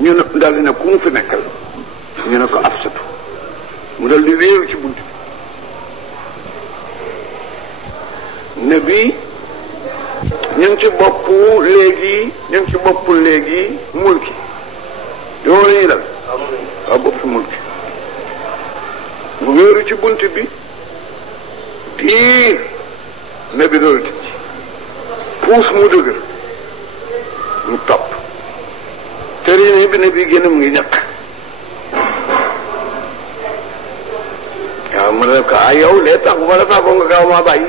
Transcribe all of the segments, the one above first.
ñu ne daal di ne ku mu fi nekkal ñu ne ko Afsatu mu dal di wéeru ci bunt bi ne bi ñu ngi ci boppu léegi mulki yow la ñuy dal waaw boppu mulki mu wéeru ci bunt bi diir ne bi doolu tëj puus mu dëgër mu topp tëri bi ne bi génn mu ngi ñaq waaw mu ne ko ah yow lee tax bu ma la tàggoo nga gaaw maa bàyyi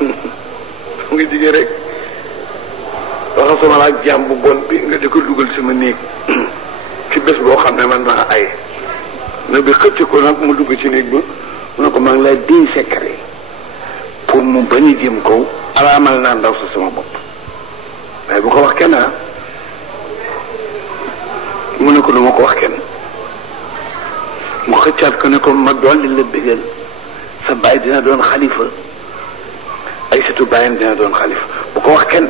mu ngi jigéen rek waxa sama laa jàmm bu bon bi nga di ko dugal sama néeg ci bés boo xam ne man maa ay ne bi xëcc ko nag mu dugg ci néeg ba mu ne ko maa ngi lay déy secret pour mu bañ a jëm kaw araamal naa ndaw sa sama bopp waaye bu ko wax kenn mu ne ko du ma ko wax kenn mu xëccaat ko ne ko ma dolli la bégal sa baay dina doon xalifa ay satu baayam dina doon xalifa bu ko wax kenn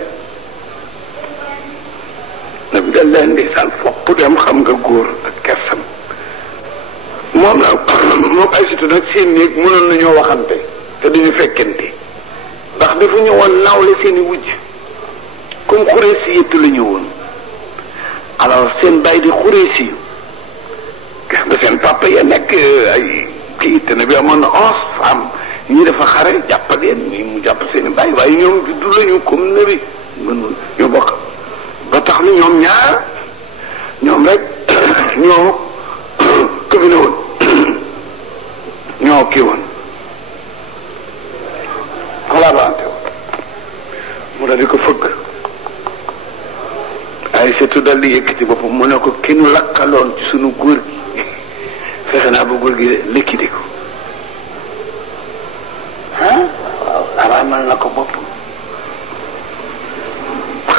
na bi dal leen ndeysaan fopp dem xam nga góor ak kersam moom la moom ay satu nag seen néeg mënoon nañoo waxante te duñu fekkente ndax dafa ñëwoon nawle seen i wujj comme xureesi yëpp la ñu woon alors seen baay di xureesi yu gis nga seen papa ya nekk ay kii te ne bi amoon na 11 femmes ñii dafa xare jàppaleen ñii mu jàpp seen i baay waaye ñoom du lañu comme nëri ñoo bokk ba tax ni ñoom ñaar ñoom rek ñoo këfine woon ñoo kii woon xalaatante woon mu daal di ko fëgg ay surtout dal di yëkkati boppam mu ne ko ki nu lakkaloon ci sunu góor gi fexe naa ba góor gi liquide ko waaw araamal na ko bopp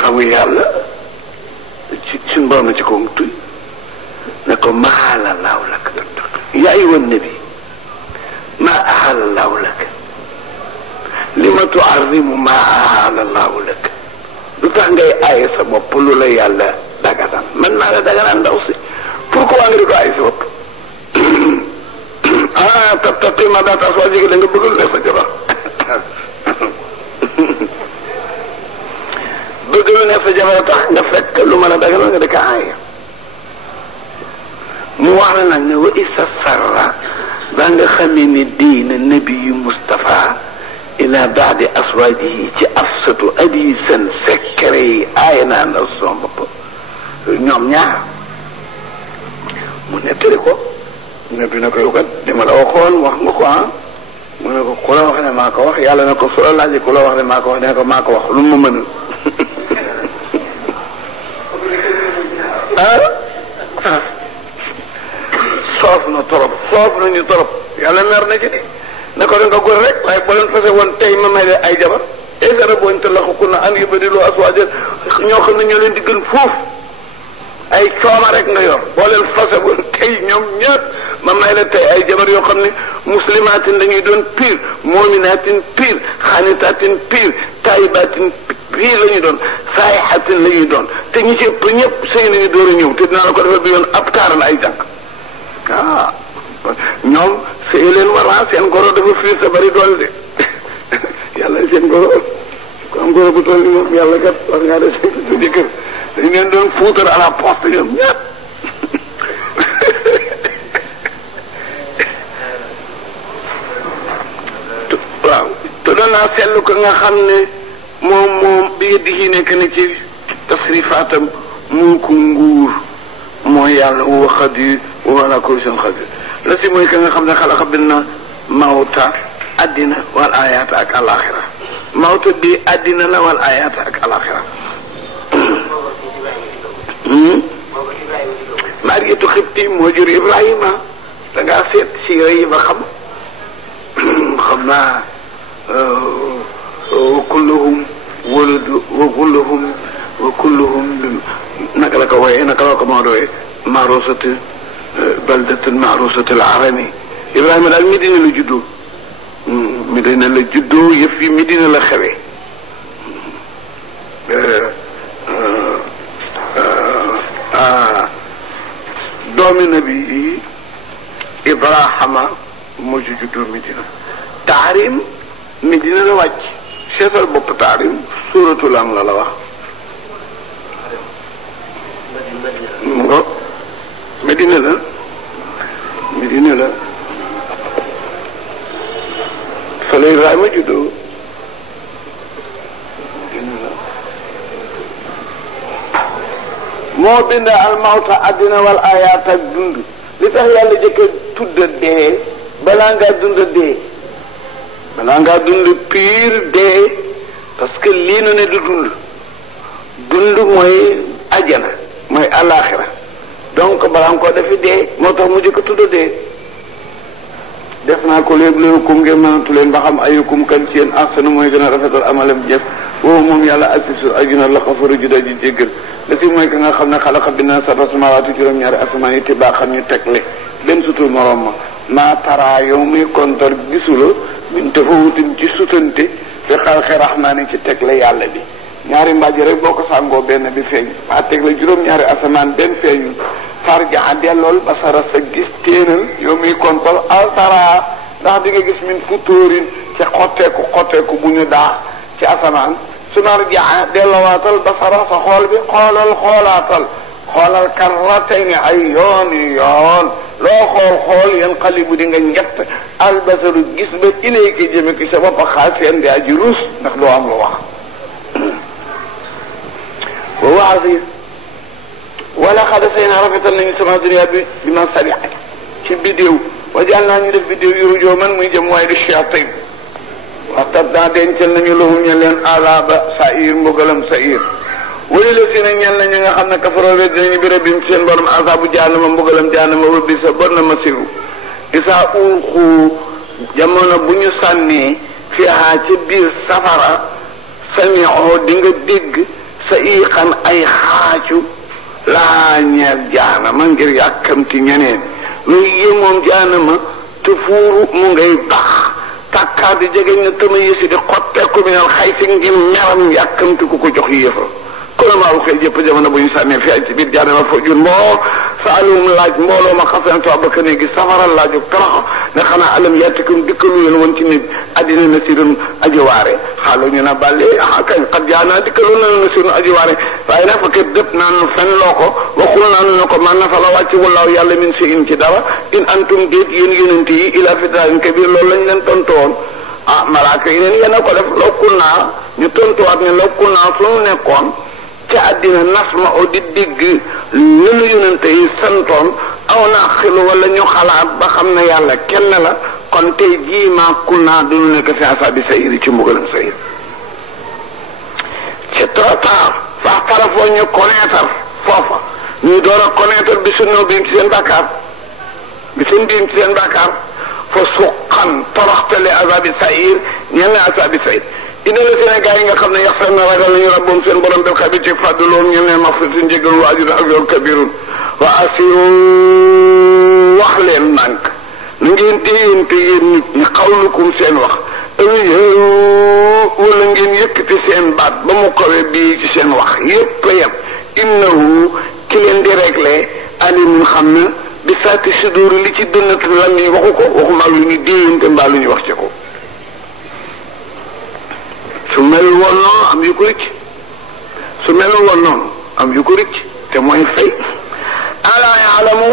xamu yàlla ci suñu borom na ci ko tuy ne ko maala laaw lak yaa ayyuhan nabi ma ahala laaw lak lima tuarrimu ma ahala laaw lak lu tax ngay aaye sa bopp lu la yàlla daganal man naa la daganal ndaw si pourquoi nga di ko aaye sa bopp ah taqi mardaata azwaajika da nga bëggul ne sa jabar bëggul ne sa jabar tax nga fekk lu ma la daganal nga di ko aaye mu wax la nag ne wa isa sarra ba nga xamee ni diina nabiyu Mustafa ila baadi aswaajihi ci Afsatu adi seen secret yi aaye naa ndaw son bopp ñoom ñaar mu nettali ko ne bi na ko yow kat dama la waxoon wax nga ko mu ne ko ku la wax ne maa ko wax yàlla ne ko su la laajee ku la wax ne maa ko wax ne ko maa ko wax lu ma mënul soof nañu torop yàlla mer na ci de ne ko da nga góor rek waaye boo leen fase woon tey ma may leen ay jabar esara booñ te laxuku na an yubadilu aswaajan ñoo xam ne ñoo leen di gën foofu ay cooma rek nga yor boo leen fase woon tey ñoom ñëpp ma may leen tey ay jabar yoo xam ne muslimaatin dañuy doon pire moominaatin pire xaanitaatin pire taayibaatin pire la ñuy doon saayihatin la ñuy doon te ñi ci ëpp ñëpp sëy nañu door a ñëw te dinaa la ko defal bi yoon ab taaral ay jànk ñoom sëy leen war seen goro dafa fiir sa bari dool de yàlla seen goro ku am goro bu toll ni moom yàlla kat war ngaa def sa jëkkër dañ leen doon fuutar à la poste ñoom ñëpp waaw te doon naa seetlu ko nga xam ne moom bi nga digi nekk na ci tasrifaatam moo ko nguur mooy yàlla wa xadir wa ala kulli shay'in xadir la si mooy ka nga xam ne xalaqa bind na mawta addina wal ayaata ak alaxira mawta bi addina la wal ayaata ak alaxira Mariyatu Xibti moo jur Ibrahima da ngaa seet siira yi ba xam naa wa kulluhum waladu wa kulluhum naka la ko wooyee naka la ko moo doyee maarosatu baldatun maarosatul arami Ibrahima daal Medina la juddoo Medina la juddoo yëf yi Medina la xewee doomi nabi Ibrahima moo ci juddoo Medina. Taarim Medina la wàcc seetal bopp Taarim suuratul am la wax. ngo Medina la fa la Ibrahima juddoo. moo bind almawta àddina wal ayaat ak dund li tax yàlla jëkk a tudd dee balaa ngaa dund piir dee parce que lii nu ne du dund mooy ajjana mooy alaxira donc balaa nga ko defi dee moo tax mu jëkk a tudd dee. def naa ko léegi-léegi ngeen mënatu leen ba xam ayukum kan ci yéen ahsanu mooy gën a rafetal amalam jëf woowu moom yàlla assisu ajuna la xafaru ju daji jéggal la si mooy ka nga xam ne xalaqa bind na sab'a samaawaati juróom-ñaari asamaan yi tibaaxan ñu tegle benn sutul morom ma maa tara yow muy kontor gisula min tafawutin ci sutante fi xalqi rahmaani ci tegle yàlla bi ñaari mbàjj rek boo ko sàngoo benn bi feeñ maa tegle juróom-ñaari asamaan benn feeñu farja dellool basara sa gis téenal yow muy kontor altara ndax di nga gis min futóorin ci xotteeku bu ñu daax ci asamaan su narja dellowaatal basara sa xool bi xoolaatal karratayni ay yoon loo xool yan xalibu di nga njett albasaru gis ba ilayka jëme ki sa bopp xaasiyaan di aji ruus ndax doo am lu wax wa waasi wala xada say naa rafetal nañu sama dunia bi ma sari ci bidéew wajal naa ñu def bidéew yu rujoo man muy jëm waaye di shayatin waxtat daa dencal nañu lahum ñe leen azaba sa'ir mbugalam sa'ir wali la si na ñel na ñi nga xam ne kafaroo wet dinañu bi rabbim seen borom azabu jahannama mbugalam jahannama wëbbi sa bon na masiru isaa ulxu jamono bu ñu sànnee fiha ci biir safara sami'oo di nga dégg sa iqan ay xaacu laa ñeer jahannama ngir yàkkamti ñeneen luy yémoom jahannama te fuuru mu ngay bax tàkkaar di jege na tama yësi di xotteeku minal xayti ngir meram yàkkamti ku ko jox yéefa kon maa waxee jëpp jamono bu ñu sànnee fi ay ci biir jahannama foo jur saalum laaj mbooloo ma xasan to abaka ne gi safara laaju torox ne xanaa alam yatikum dikkalu leen woon ci nit addina nasirun ajiwaare xaalu ñu na bàlle kañ xat jaanaa dikkalu na nasirun ajiwaare waaye nag fakkat dëpp naan fen loo ko waxul naan ne ko man na fa la wàcc wallaahu yàlla min si in ci dara in antum déet yéen yonent yi ila fitrain kabir loolu lañ leen tontu woon malaaka yi neen yéen a ko def lokkul naa ñu tontuwaat ne lokkul naa suñu nekkoon ci àddina nasma o di dégg lënu yonente yi santoon aw naa xilu wala ñu xalaat ba xam ne yàlla kenn la kon tey jii maa kul naa duñu nekk fi asaabi sayir ci mbugalam sayir c'est trop tard fax parafoo ñu connaître foofa ñu door a connaître bi suñu biim ci seen bàkkaar bi seen biim ci seen bàkkaar fa suqan toroxtale asaabi sayir ñenn asaabi sayir ina la Sénégal yi nga xam ne yax seen na ragal nañu rabboom seen borom bil xabi ci fàddu loolu ñu ne maxfiratun njëgal wa ajrun ak yool kabirun wa asiru wax leen ndànk na ngeen téyante yéen nit ñi xawlukum seen wax wala ngeen yëkkati seen baat ba mu kawe bii ci seen wax yépp a yem innahu ki leen di réglé alimun xam na bi saati sudur li ci dënnatu lan ñu waxu ko waxuma lu ñu déyante mbaa lu ñu wax ci ko su melul woon noonu am yu ko rëcc su melul woon noonu am yu ko rëcc te mooy fay alaa yaalamu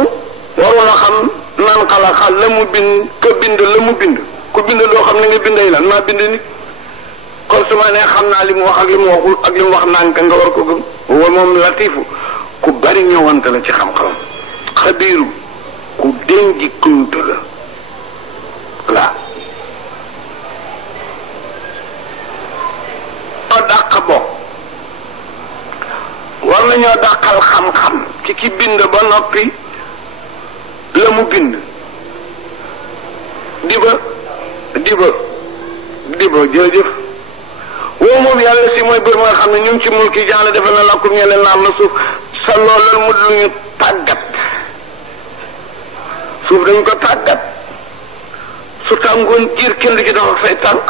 warula xam nan xalaqa la mu bind ka bind la mu bind ku bind loo xam ne nga binday lan maa bind nit kon su ma nee xam naa li mu wax ak li mu waxul ak li mu wax nànk nga war ko gëm wa moom latifu ku bari ñëwante la ci xam-xam xabiiru ku denji kumta la voilà dàq bo war nañoo dàqal xam-xam ci ki bind ba noppi la mu bind diba jërëjëf woo moom yàlla si mooy bër ma nga xam ne ñu ngi ci mulki jaana defal na làkkum ñe leen naam na suuf sa loolal mu lu ñu tàggat suuf dañ ko tàggat su tàngoon jiir kenn du ci dox ak say tànk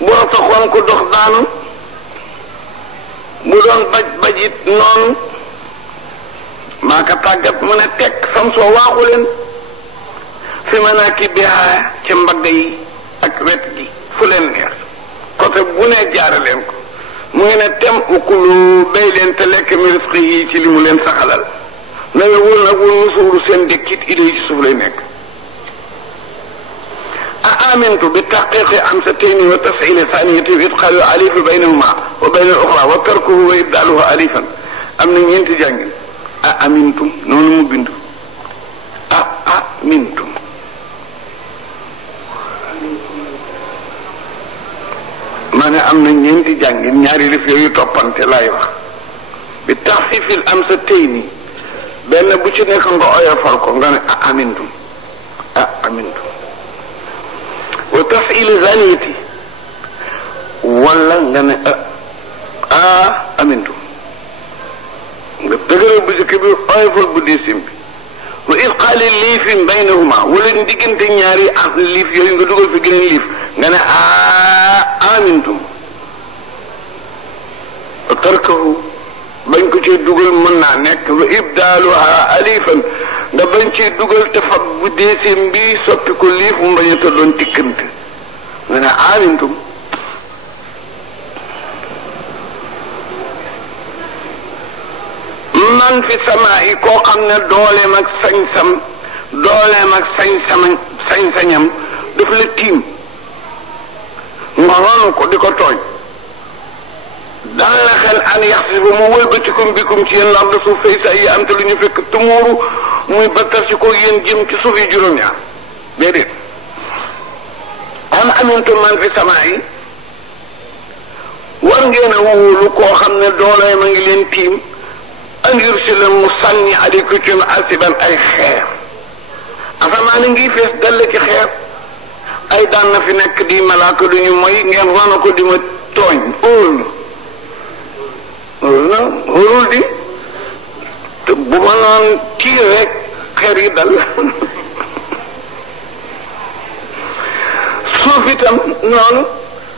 bu taxoon ko dox daanu bu doon baj it noonu maa ko tàggat mu ne teg sam soo waaxu leen fi ma naa ki bihaa ci mbagg yi ak wet gi fu leen neex côté bu ne jaare leen ko mu ngi ne tem ukulu bay leen te lekk mi risque yi ci li mu leen saxalal na nga wóor nag wóor musuuru seen dëkkit idée yi ci suuf lay nekk آمنت بالتحقيق أمستين وتفعيل ثانية وإدخال الألف بينهما وبين الأخرى وتركه وإبدالها ألفا أم نين تجانج أأمنتم نون مبند أأمنتم معنى أم نين تجانج نياري لفيو يطبان تلايوه بالتخفيف الأمستين بين بوشي نيكون آية فرقون أأمنتم أأمنتم وتفعيل ذانيتي ولا غن امنتم دغرو بجك بي اويفل بوديسيم واذ قال ليف بينهما ولن ديغنت ñaari ليف yoy nga dugal fi gën ليف غن امنتم تركه bañ ko ci dugal mën na nek wa ibdaluha alifan nga bañ ci dugal te fab bu deesim bi soppi ko liif mu bañ a doon tikkante nga ne amintum man fi samaa yi koo xam ne dooleem ak sañ-sañam daf la tiim nga ronu ko di ko tooñ daan la xel an yaxsi ba mu wëlbatikum bikum ci yéen lar da suuf fay sa yi am te lu ñu fekk tumuuru muy battar ci ko yéen jëm ci suuf yi juróom-ñaar déedéet am amintum man fi samaa yi war ngeen a wóolu koo xam ne doole ma ngi leen tiim an yursila mu sànni aleykum asiban ay xeer asamaan ngi fees dell ci xeer ay daan na fi nekk di malaaka du ñu mooy ngeen rona ko di ma tooñ óorul di te bu ma noon tiir rek xeer yi dal suuf itam noonu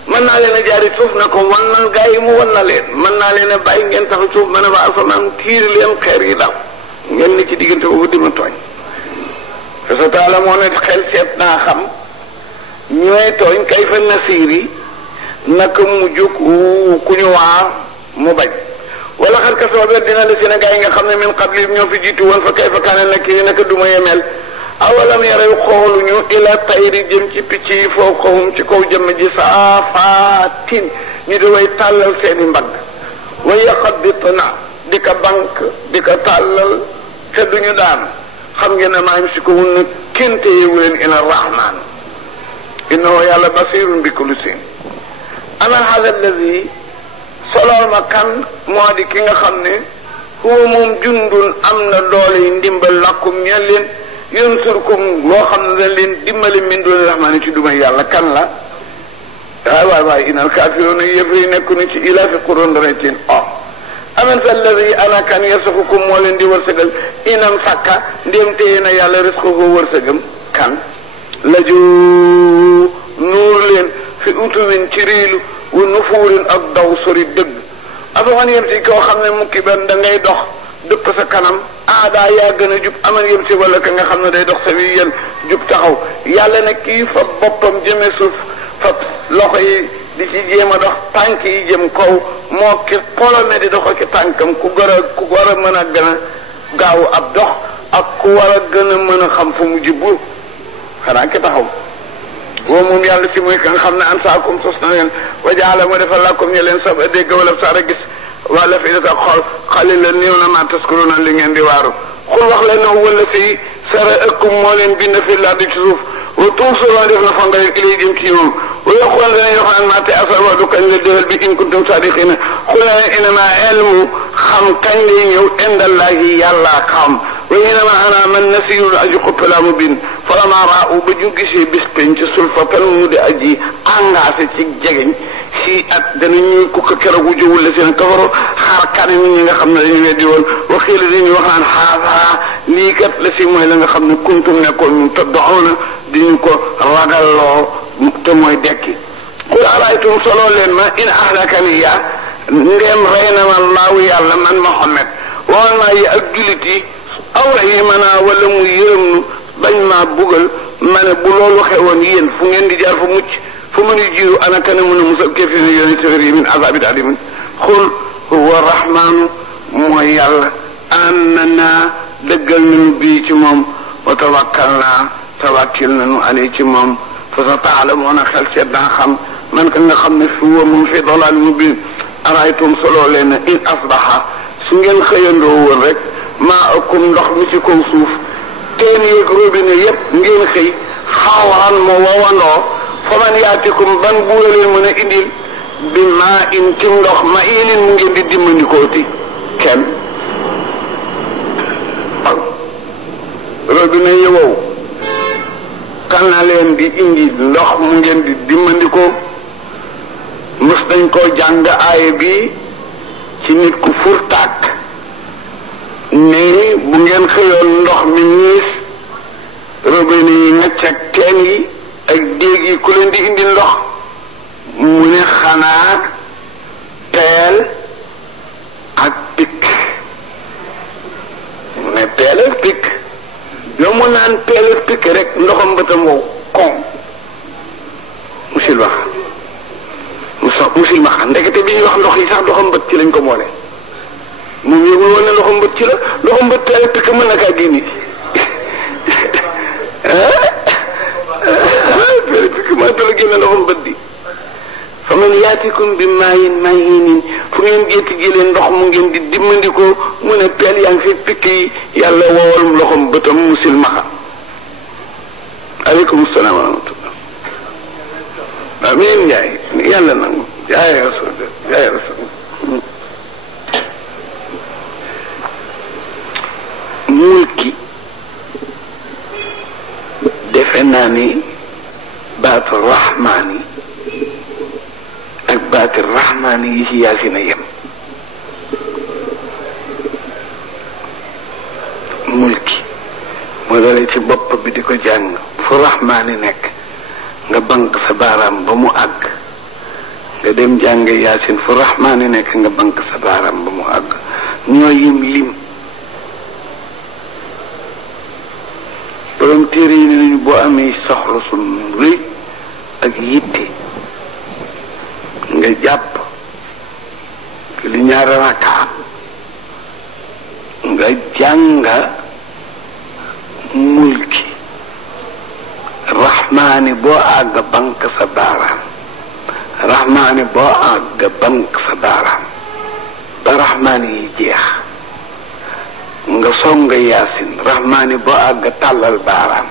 mën naa leen a jaari suuf na ko wan na gaa yi mu wan na leen mën naa leen a bàyyi ngeen tax suuf ma ne ba asamaan tiir leen xeer yi dal ngeen ne ci diggante boobu di ma tooñ te sa taala moo ne xel seet naa xam ñooy tooñ kay fa nasiir yi naka mu jóg ku ñu waar mu bañ wala xar ka soo dina la seen gaa yi nga xam ne min qabli ñoo fi jiitu woon fa kay fa kaane nag yi naka duma yemel awalam yaraw xooluñu ila tayri jëm ci picc yi fawqahum ci kaw jëmm ji saafaatin ñu di way tàllal seeni mbagg wa yaqbitna di ka bank di ka tàllal te duñu daan xam ngeen ne maa ngi si ko wun na kente yewu leen ila rahman innahu yàlla basirun bi kulli sin ana hada alladi solol ma kan moo di ki nga xam ne huwa moom jundun am na doole yi ndimbal lakkum ñeen leen yansurkum loo xam ne dañ leen dimbali min dooni rahmaani ci dumay yàlla kan la waay inal kaafiruuna yëf yi nekku ni ci ilaa fi quroon retin amanta alladi ana kan yarsuqukum moo leen di wërsëgal inam sàkka ndéem téye na yàlla risquhu wërsëgam kan laju nuur leen fi utuwin ci riilu wa nufuurin ak daw sori dëgg afaman yem si koo xam ne mukki ben da ngay dox dëpp sa kanam aadaa yaa gën a jub aman yem si wala ka nga xam ne day dox sa wi yéen jub taxaw yàlla ne kii fa boppam jëme suuf fa loxo yi di ci jéem a dox tànk yi jëm kaw moo ki polome di dox ci tànkam ku war a mën a gën a gaaw ab dox ak ku war a gën a mën a xam fu mu jubbu xanaa ki taxaw woo moom yàlla si muy ka nga xam ne an saakum sos na leen wajaala mu defal lakum ñe leen sab dégg wala saara gis wala fi data xool xali la néew na ma taskuruna li ngeen di waaru xul wax leen na wala si sara ëkkum moo leen bind fi laa di ci suuf wa tuusuroon def na fa nga ilay jëm ci ñoom wa yaqoon danañ wax naan maate asal wa du kañ la déwal bi in kuntum sadiqina xul na ne inama ilmu xam kañ lay ñëw indallahi yàllaa xam wa inama ana man nasirul aji xuppalaa mu bin falama raaw ba ñu gisee bis penc sulfatan mu di aji engagé ci jegeñ si at danañu ku ko keroog wu jowul la seen kafaro xaar kanam ñi nga xam ne dañu weddi woon waxii la dañuy wax naan xaasaa lii kat la si mooy la nga xam ne kuntum nekkoon ñu taddoxoona diñu ko ragalloo te mooy dekki qul araytum soloo leen ma in ahlakani ndeem rey na ma laawu yàlla man Muhammad waman maa yi ak jullit yi aw rahimana wala mu yërëm nu bañ maa bugal ma ne bu loolu xewoon yéen fu ngeen di jaar fa mucc fu mën a jiiru ana kana mën a musal kafirina yooni tafiri min azabin alimin xul huwa rahmanu mooy yàlla annana dëggal nañu bii ci moom wa tawakkal naa tawakkil nañu ale ci moom fa sa taalamoon a xel seet daa xam man ka nga xam ne fi wa moom fi dalal mubin araytum soloo leen in asbaha su ngeen xëyandoo woon rek maa akum ndox mi ci kaw suuf teen yeeg robinet yépp ngeen xëy xaawaan moo wowandoo fa man yaatikum ban buura leen mën a indil bi maa in ci ndox ma ilin mu ngeen di dimmandikooti kenn robinet yi wow kan na leen di indi ndox mu ngeen di dimmandikoo mës dañ koo jàng aaye bi ci nit ku furtaak ne bu ngeen xëyoon ndox mi ñiis robinet yi ngacc ak teen yi ak déeg yi ku leen di indi ndox mu ne xanaa peel ak pik mu ne peel ak pik yow mu naan peel ak pik rek ndoxam bëtam wow kon musil wax ndekete bi ñuy wax ndox yi sax ndoxam bët ci lañ ko boole moom yëgul woon ne ndoxam bët ci la ndoxam bët peel ak pik mën na kaa génne peel ak pik maa tala génne ndoxam bët bi fa man yaatikum bi maayin mahinin fu ngeen géeti jëlee ndox mu ngeen di dimmandikoo mu ne peel yaa ngi fi pikk yi yàlla wowal loxom bëtam musil maxa aleykum salaam wa rahmatullah amiin njaay yàlla nangu jaay rasul mulki defe naa ni baatu rahmaani ak baati rahmaani yi ci yaasina yem mulki moo dalee ci bopp bi di ko jàng fu rahmaani nekk nga bank sa baaraam ba mu àgg nga dem jàng yaasin fu rahmaani nekk nga bank sa baaraam ba mu àgg ñoo yim lim borom téere yi ne nañu boo amee soxla su rëy ak yitte nga jàpp li ñaari rakka nga jànga mulki rahmaani boo àgg bank sa baaraam rahmaani boo àgg bank sa baaraam ba rahmaani yi jeex nga songa yaasin rahmaani boo àgg tàllal baaraam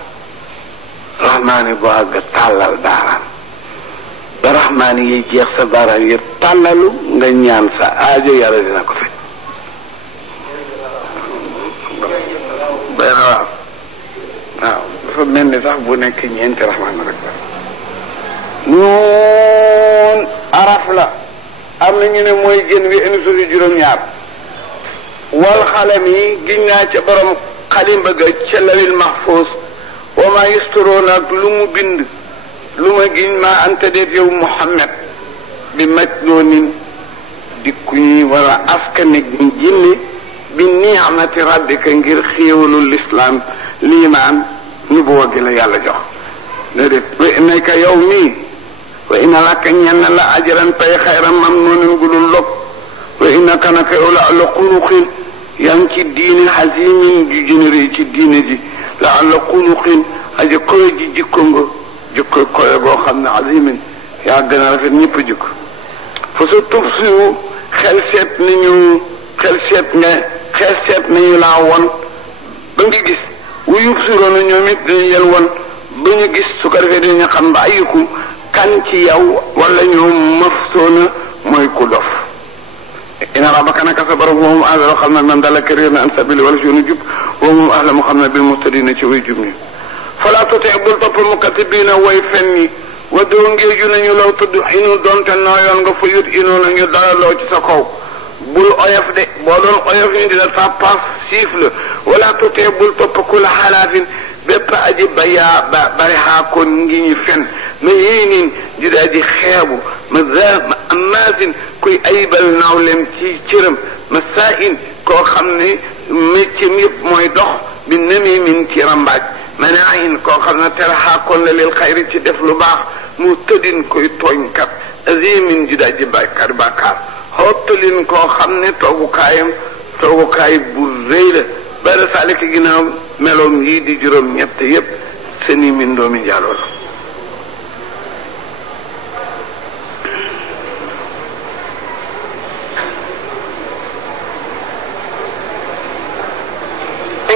rahmaani boo àgg tàllal baaraam ba rahmaani yi jeex sa baaraam yëpp tàllalu nga ñaan sa aajo yàlla dina ko fekk waaw dafa mel ni sax bu nekk ñeenti rahmaan rek la nuun araf la am na ñu ne mooy jën wi indi suufi juróom-ñaar wal xalam yi giñ naa ca borom xalim bëgga ca lawil mahfuus wa ma yusturoon ak lu mu bind lu ma giñ maa anta deet yow Muhammad bi majnoonin dikku ñi wala askanek ñi jinne bi ni'mati rabbika ngir xéewalul lislaam liimaan nubuwa gi la yàlla jox déedéet wa innaka yow mii wa inna laka ñenn la ajran pay xayran mamnuunin gudul log wa innaka naka yow la ala xuluqin yaa ngi ci diine xasimin ju jënëree ci diine ji la ala xuluqin aja koy ji jikko nga jikko koy boo xam ne xasimin yaa gën a rafet ñëpp jikko fa sa tub siwu xel seet nañu laa won ba nga gis wuyub siroona ñoom it dañu leen won ba ñu gis su ko defee dañu xam ba ayikum kan ci yow wala ñoom maftoona mooy ku dof ina rabbaka naka sa borom moom ahla xam na man dala këréer na an sabili wala si yoonu jub woo moom ahla mu xam ne bil muhtadina ci way jub ni fala tuti bul topp mukatibina way fenni wa doo ngeeju nañu law tudd inu doonte nooyoon nga fa yut inu nañu dalaloo ci sa kaw bul oyof de boo doon oyof ñu dina sa paas siif la wala tutee bul topp ku la xalaafin bépp aji bari xaakoon ngi ñu fen ma yéenin di daa ji xeebu ma amaasin kuy ayibal naawlem ci cëram ma saa in koo koo xam ne méccam yëpp mooy dox bi nemi min ci rambaaj manaahin koo xam ne tere xaakoon la lil xayri ci def lu baax mu tëddin koy tooñkat azimin ji daji bàkkaar bàkkaar xottalin koo xam ne toogukaay bu rëy la bari saalika ginnaaw meloom yii di juróom ñett yépp seni min doomi njaaloo la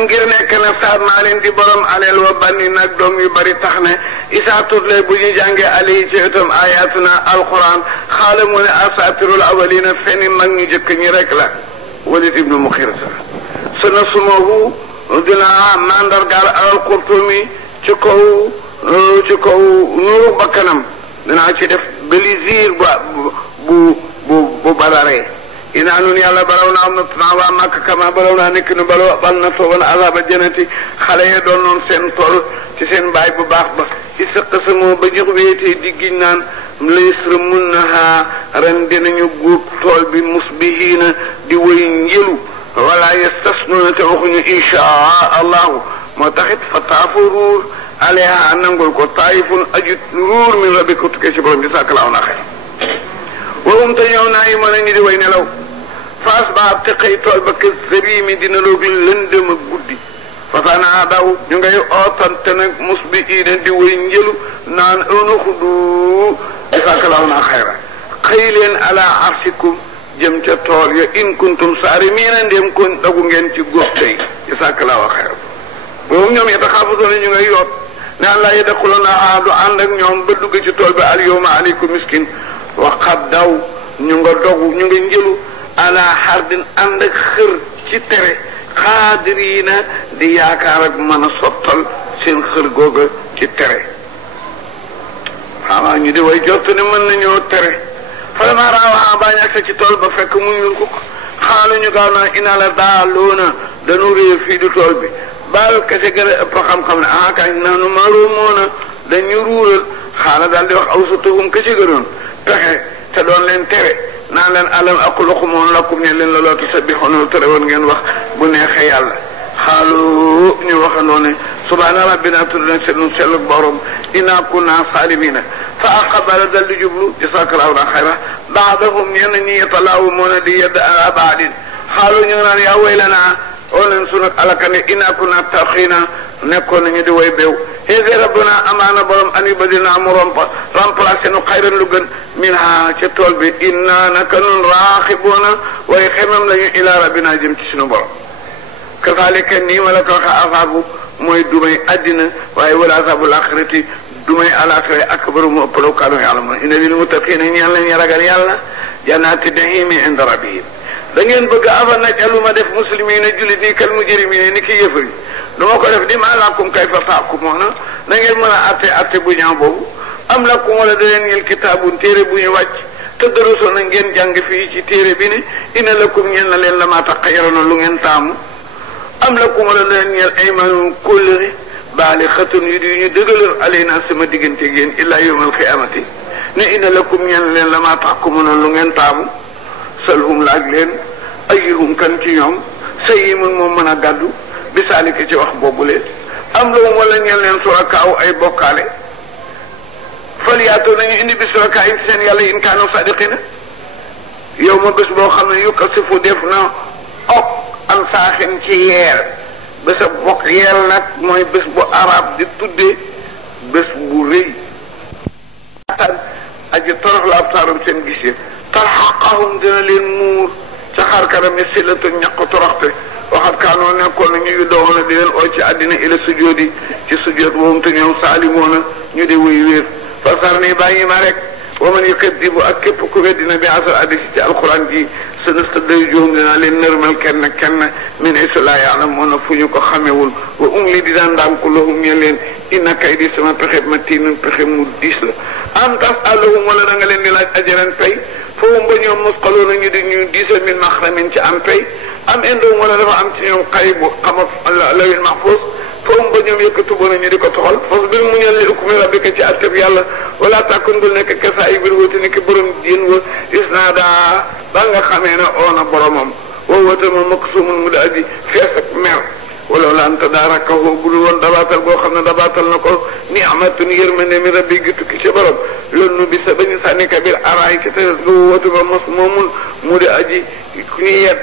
ngir nekk na saar maa leen di borom aleel wa banni nag doom yu bari tax ne isaa tutle bu ñu jàngee ali ci itam ayatuna alquran xaala mu ne asatirul awalina feni mag ñu jëkk ñi rek la Walid ibnu Mughira suna sumahu dina mandargaal alal Qurtumi ci kaw nuuru bakkanam dinaa ci def belisir bu badaree inaa nun yàlla balaw naa am na tunaa waa màkk kama balaw naa nekk nu bal na tooban azaba janati xale ya doon noon seen tool ci seen baay bu baax ba ci sëqasamoo ba jox wéetee di giñ naan laysra mun naha ren dinañu góob tool bi musbihiina di woy njëlu wala yastasnuuna te waxuñu inchaa allahu moo taxit fa taafu ruur aleha nangul ko taayifun ajut ruur min rabbika tukkee ci borom bi sàkkalaaw na xel wowum te ñëw naa yi mën a ñu di way nelaw faas ba ab te xëy tool ba kër sëri mi dina loog lëndëm ak guddi fasanaa daw ñu ngay ootante nag musbihiina di woy njëlu naan unuxudu di sàkkalaaw naa xayra xëy leen ala arsikum jëm ca tool ya in kuntum saarimiina ndéem kon dagu ngeen ci góob tey ci sàkkalaaw a xayra boobu ñoom yeta xaafusoona ñu ngay yoot ne àllaa yadxuluunahaa du ànd ak ñoom ba dugg ci tool bi al yawma aleykum miskin waxat daw ñu nga dogu ñu nga njëlu ala xardin ànd ak xër ci tere xaadiriina di yaakaar ak mën a sottal seen xër googa ci tere waaw ñu di way jot ne mën nañoo tere vraiment raawaa baa ñu agsi ci tool ba fekk mu ñuul ko xaaluñu gaaw naa ina la daaloona dañu réer fii di tool bi baal kese gën a ëpp xam-xam ne ah kañ naanu maruumoona dañu ruural xaala daal di wax aw sa tuhum kese gënoon pexe te doon leen tere naa leen alam aqul waxumoon lakum ne leen looloo tusabbixuuna tere woon ngeen wax bu neexee yàlla xaalu ñu waxandoo ne subhaana rabbina tudd nañ seen sellu borom inaa kunna saalimiina fa aqbala dal di jublu jazaakallaahu xayran baadahum ñenn ñi yatalaawamuuna di yedd ala baadin xaalu ñu naan yaa waylanaa oo leen sunu alakane inaa kunna taxiina nekkoon nañu di way beew hésé rabbuna amaana borom ani badina mu remplacé nu xayran lu gën min ha ca tool bi inna naka nun raaxibuuna way xemam lañu ila rabbina jëm ci sunu borom kazalika nii ma la ko waxe azaabu mooy dumay addina waaye wala azaabul axirati dumay alaxira akbaru mu ëppalaw kaanu ya'lamuun inna lil muttaqiina ñeel nañu ragal yàlla jannaati na'iimi inda rabbihim da ngeen bëgg afa najalu ma def muslimiina jullit nii kal mujrimiina ni ki yëfër yi du ma ko def di maa lakum kayfa tahkumuuna da ngeen mën a atte bu ñaaw boobu am lakum wala da leen ñeel kitaabun téere bu ñu wàcc te dërësoo na ngeen jàng fii ci téere bi ne inna lakum ñeel na leen la maa taxayyaroona lu ngeen taamu am lakum wala da leen ñeel aymaanun kóllëre baalixatun yu di ñu dëggalal alayna sama diggante ak yéen illaa yawmal qiyaamati ne inna lakum ñeel na leen la maa tahkumuuna lu ngeen taamu salhum laaj leen ayyuhum kan ci ñoom sayyimun moom mën a gàddu bisaalika ci wax boobule am lahum wala ñeel leen surakaaw ay bokkaale fal yaatoo nañu indi bi surakaa yi seen yàlla in kaanu sadiqina yow ma bés boo xam ne yukasifu def na ok am saaxin ci yeer bés a bokk yeel nag mooy bés bu arab di tuddee bés bu rëy aji torox la ab taarum seen gis yi tarxaqahum dina leen muur ca xar kanam silatu ñaq toroxte waxat kaanoo nekkoon na ñu doon di leen oo ci àddina ila sujoodi ci sujood boobu te ñoom saalimoona ñu di wuy wéer fasar nii bàyyi ma rek wa man yukadibu ak képp ku weddina bi asal addis ci alquran ji sanastadrijuhum dinaa leen nërmal kenn min haysu laa ya'lamuuna fu ñu ko xamewul wa umli dinaa ndànku lahum ñe leen inna kaydi sama pexe matiinun pexe mu diis la am tas'aluhum wala da nga leen di laaj ajaran pay foofu ba ñoom musqaloona ñu di ñu diisal min maxramin ci am pay am indoom wala dafa am ci ñoom xay bu xama lawil mahfuz foofu ba ñoom yëkkatu ba ñu di ko toxal fas bir muñal li hukmi rabbika ci atteb yàlla wala tàkkun bul nekk kasaa yi bir wati ni ki borom diin wa is naa daa ba nga xamee ne oona boromam woowatama maksumun mu daal di fees ak mer wala la anta daarakahu bul woon dabaatal boo xam ne dabaatal na ko ni'matun yërmande mi rabbi gi tukki ci borom loolu nu bi sa bañu sànni ka bir araay ci tëres ga woowatama masmumun mu di aji ku ñu yedd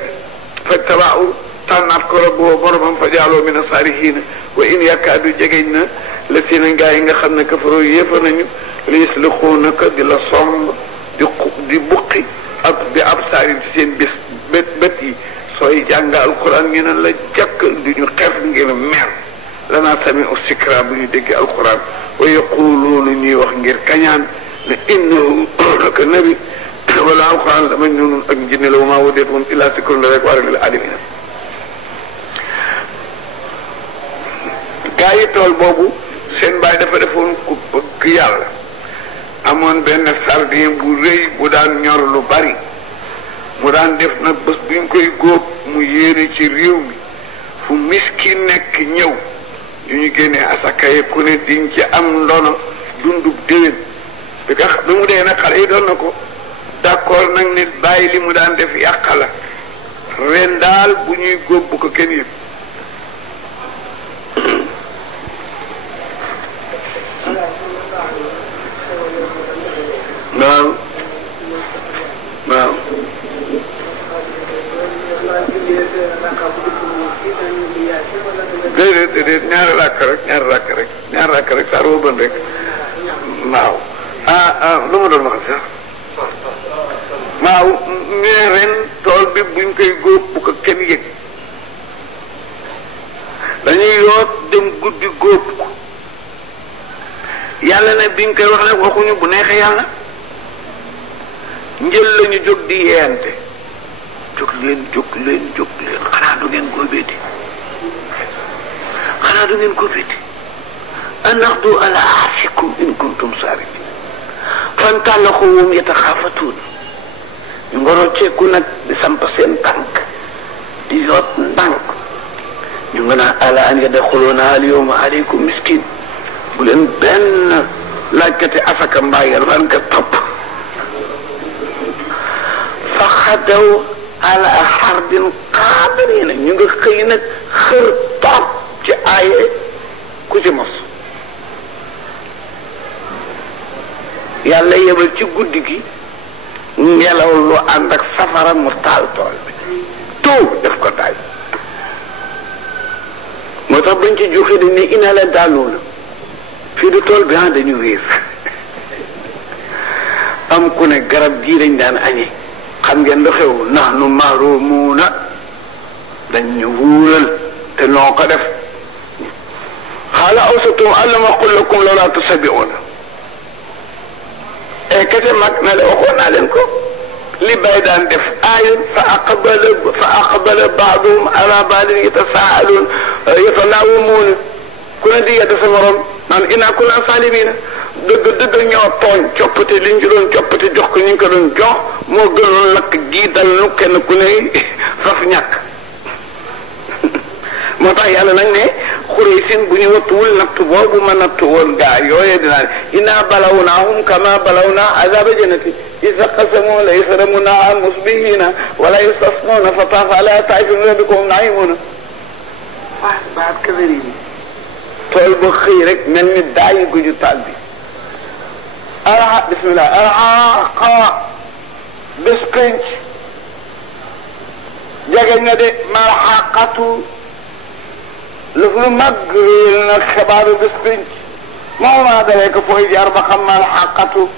fa tabaaw tànnaat ko rabbo boromam fa jaaloo min asaarihiina wa in yakaadu jegeñ na la si na gaa yi nga xam ne kafaroo yéefa nañu li yusliquunaka di la somb di buqi ak bi absaarin ci seen bët yi sooy jàng alquran ñu ne la jàkk di ñu xeef ngir mer lanaa sami'u sikra bu ñu déggee alquran wa yaquluuna ñuy wax ngir kañaan ne innahu naka nabi wala alquran la majnuun ak jinne la wa maa wudeet moom illaa zikrun la rek wa lil aalamiin gaa yi tool boobu seen baay dafa defoon ku bëgg yàlla amoon benn sardin bu rëy bu daan ñor lu bari mu daan def nag bés bu ñu koy góob mu yéene ci réew mi fu miskin nekk ñëw yu ñu génnee asakaye ku ne diñ ci am ndono dundub déwén bi mu dee nag xale yi doon na ko d'accord nag nit bàyyi li mu daan def yàq la ren daal bu ñuy góob bu ko kenn yëg waaw waaw déedéet ñaari rakk rek saar woo bën rek waaw lu ma doon wax sax waaw mais ren tool bi buñ koy góob bu ko kenn yëg dañuy yoot dem guddi góob ko yàlla ne biñ koy wax nag waxuñu bu neexee yàlla njël lañu jóg di yeente jóg leen xanaa du ngeen góobeeti anaxdu ala arsikum in kuntum saarimin fantalaqu hum yataxaafatuun ñu nga rocceeku nag di samp seen tànk di yoot ndànk ñu nga naan ala an yadxuluuna al yawma aleykum miskin bu leen benn laajkati asaka mbaa yalwaan ka topp fa xadaw ala xardin qaadiriina ñu nga xëy nag xër toog ci aaye ku ci mos yàlla yebal ci guddi gi ngelaw lu ànd ak safara mu taal tool bi tout def ko daay moo tax bañ ci joxe dañ ne ina la daaluuna fii du tool bi dañu réer am ku ne garab gii dañ daan añee xam ngeen lu xew nahnu mahrumuuna dañ ñu wuural te noo ko def xaala awsatum alam aqul lakum lawlaa tusabbihuna e kese mag na le waxoon naa leen ko li bay daan def aayun fa aqbala baaduhum ala baadin yatasaaluun yatalaawamuuna ku ne di yedda sa morom naan inaa kunna saalimiina dëgg ñoo tooñ coppite liñ ci doon coppite jox ko ñu ngi ko doon jox moo gënoon lakk gii dal nu kenn ku ne faf ñàkk moo tax yàlla nag ne Xuraysin bu ñu wattuwul natt boobu ma natt woon gaa yooyee dinaa inaa balawnaahum kama balawnaa azaaba jannati iza qasamu la yasramunaa musbihiina wala yastasnuuna fa taafa alaa taa'ifin min rabbihim naimuuna baat kawéri yi tool ba xëy rek mel ni daayi gu ñu taal bi bismillah alxaqa bés penc jege na de malxaqatu lëf lu mag réel nag xabaaru bés penc moom maa dalee ko fooy jaar ba xam malxaqatu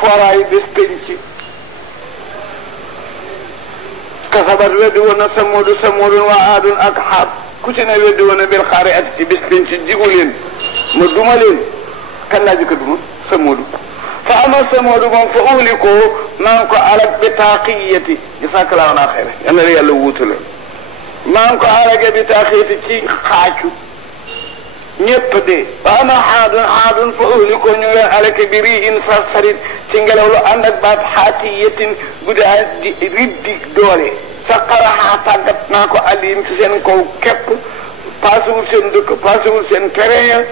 fooraayu bés penc kasabat weddi woon na samuudun wa aadun ak xaab ku ci ne weddi woon na bil xaari at ci bés penc jigu leen ma duma leen kan laa jëkk duma samuudu fa ama samuudu moom fa uhlikoo maa ngi ko alak bi taaqiyati jazaakallaahu xayran yal na la yàlla wuutale maa ngi ko alage bi taaqiyati ci xaacu ñépp de fa ama xaadun fa uhlikoo ñu ngi alake bi riihin sarsarin ci ngelaw lu ànd ak baat xaatiyatin guddaa di riddi doole saqaraha tàggat naa ko alim ci seen kaw képp paasewul seen dëkk paasewul seen terrain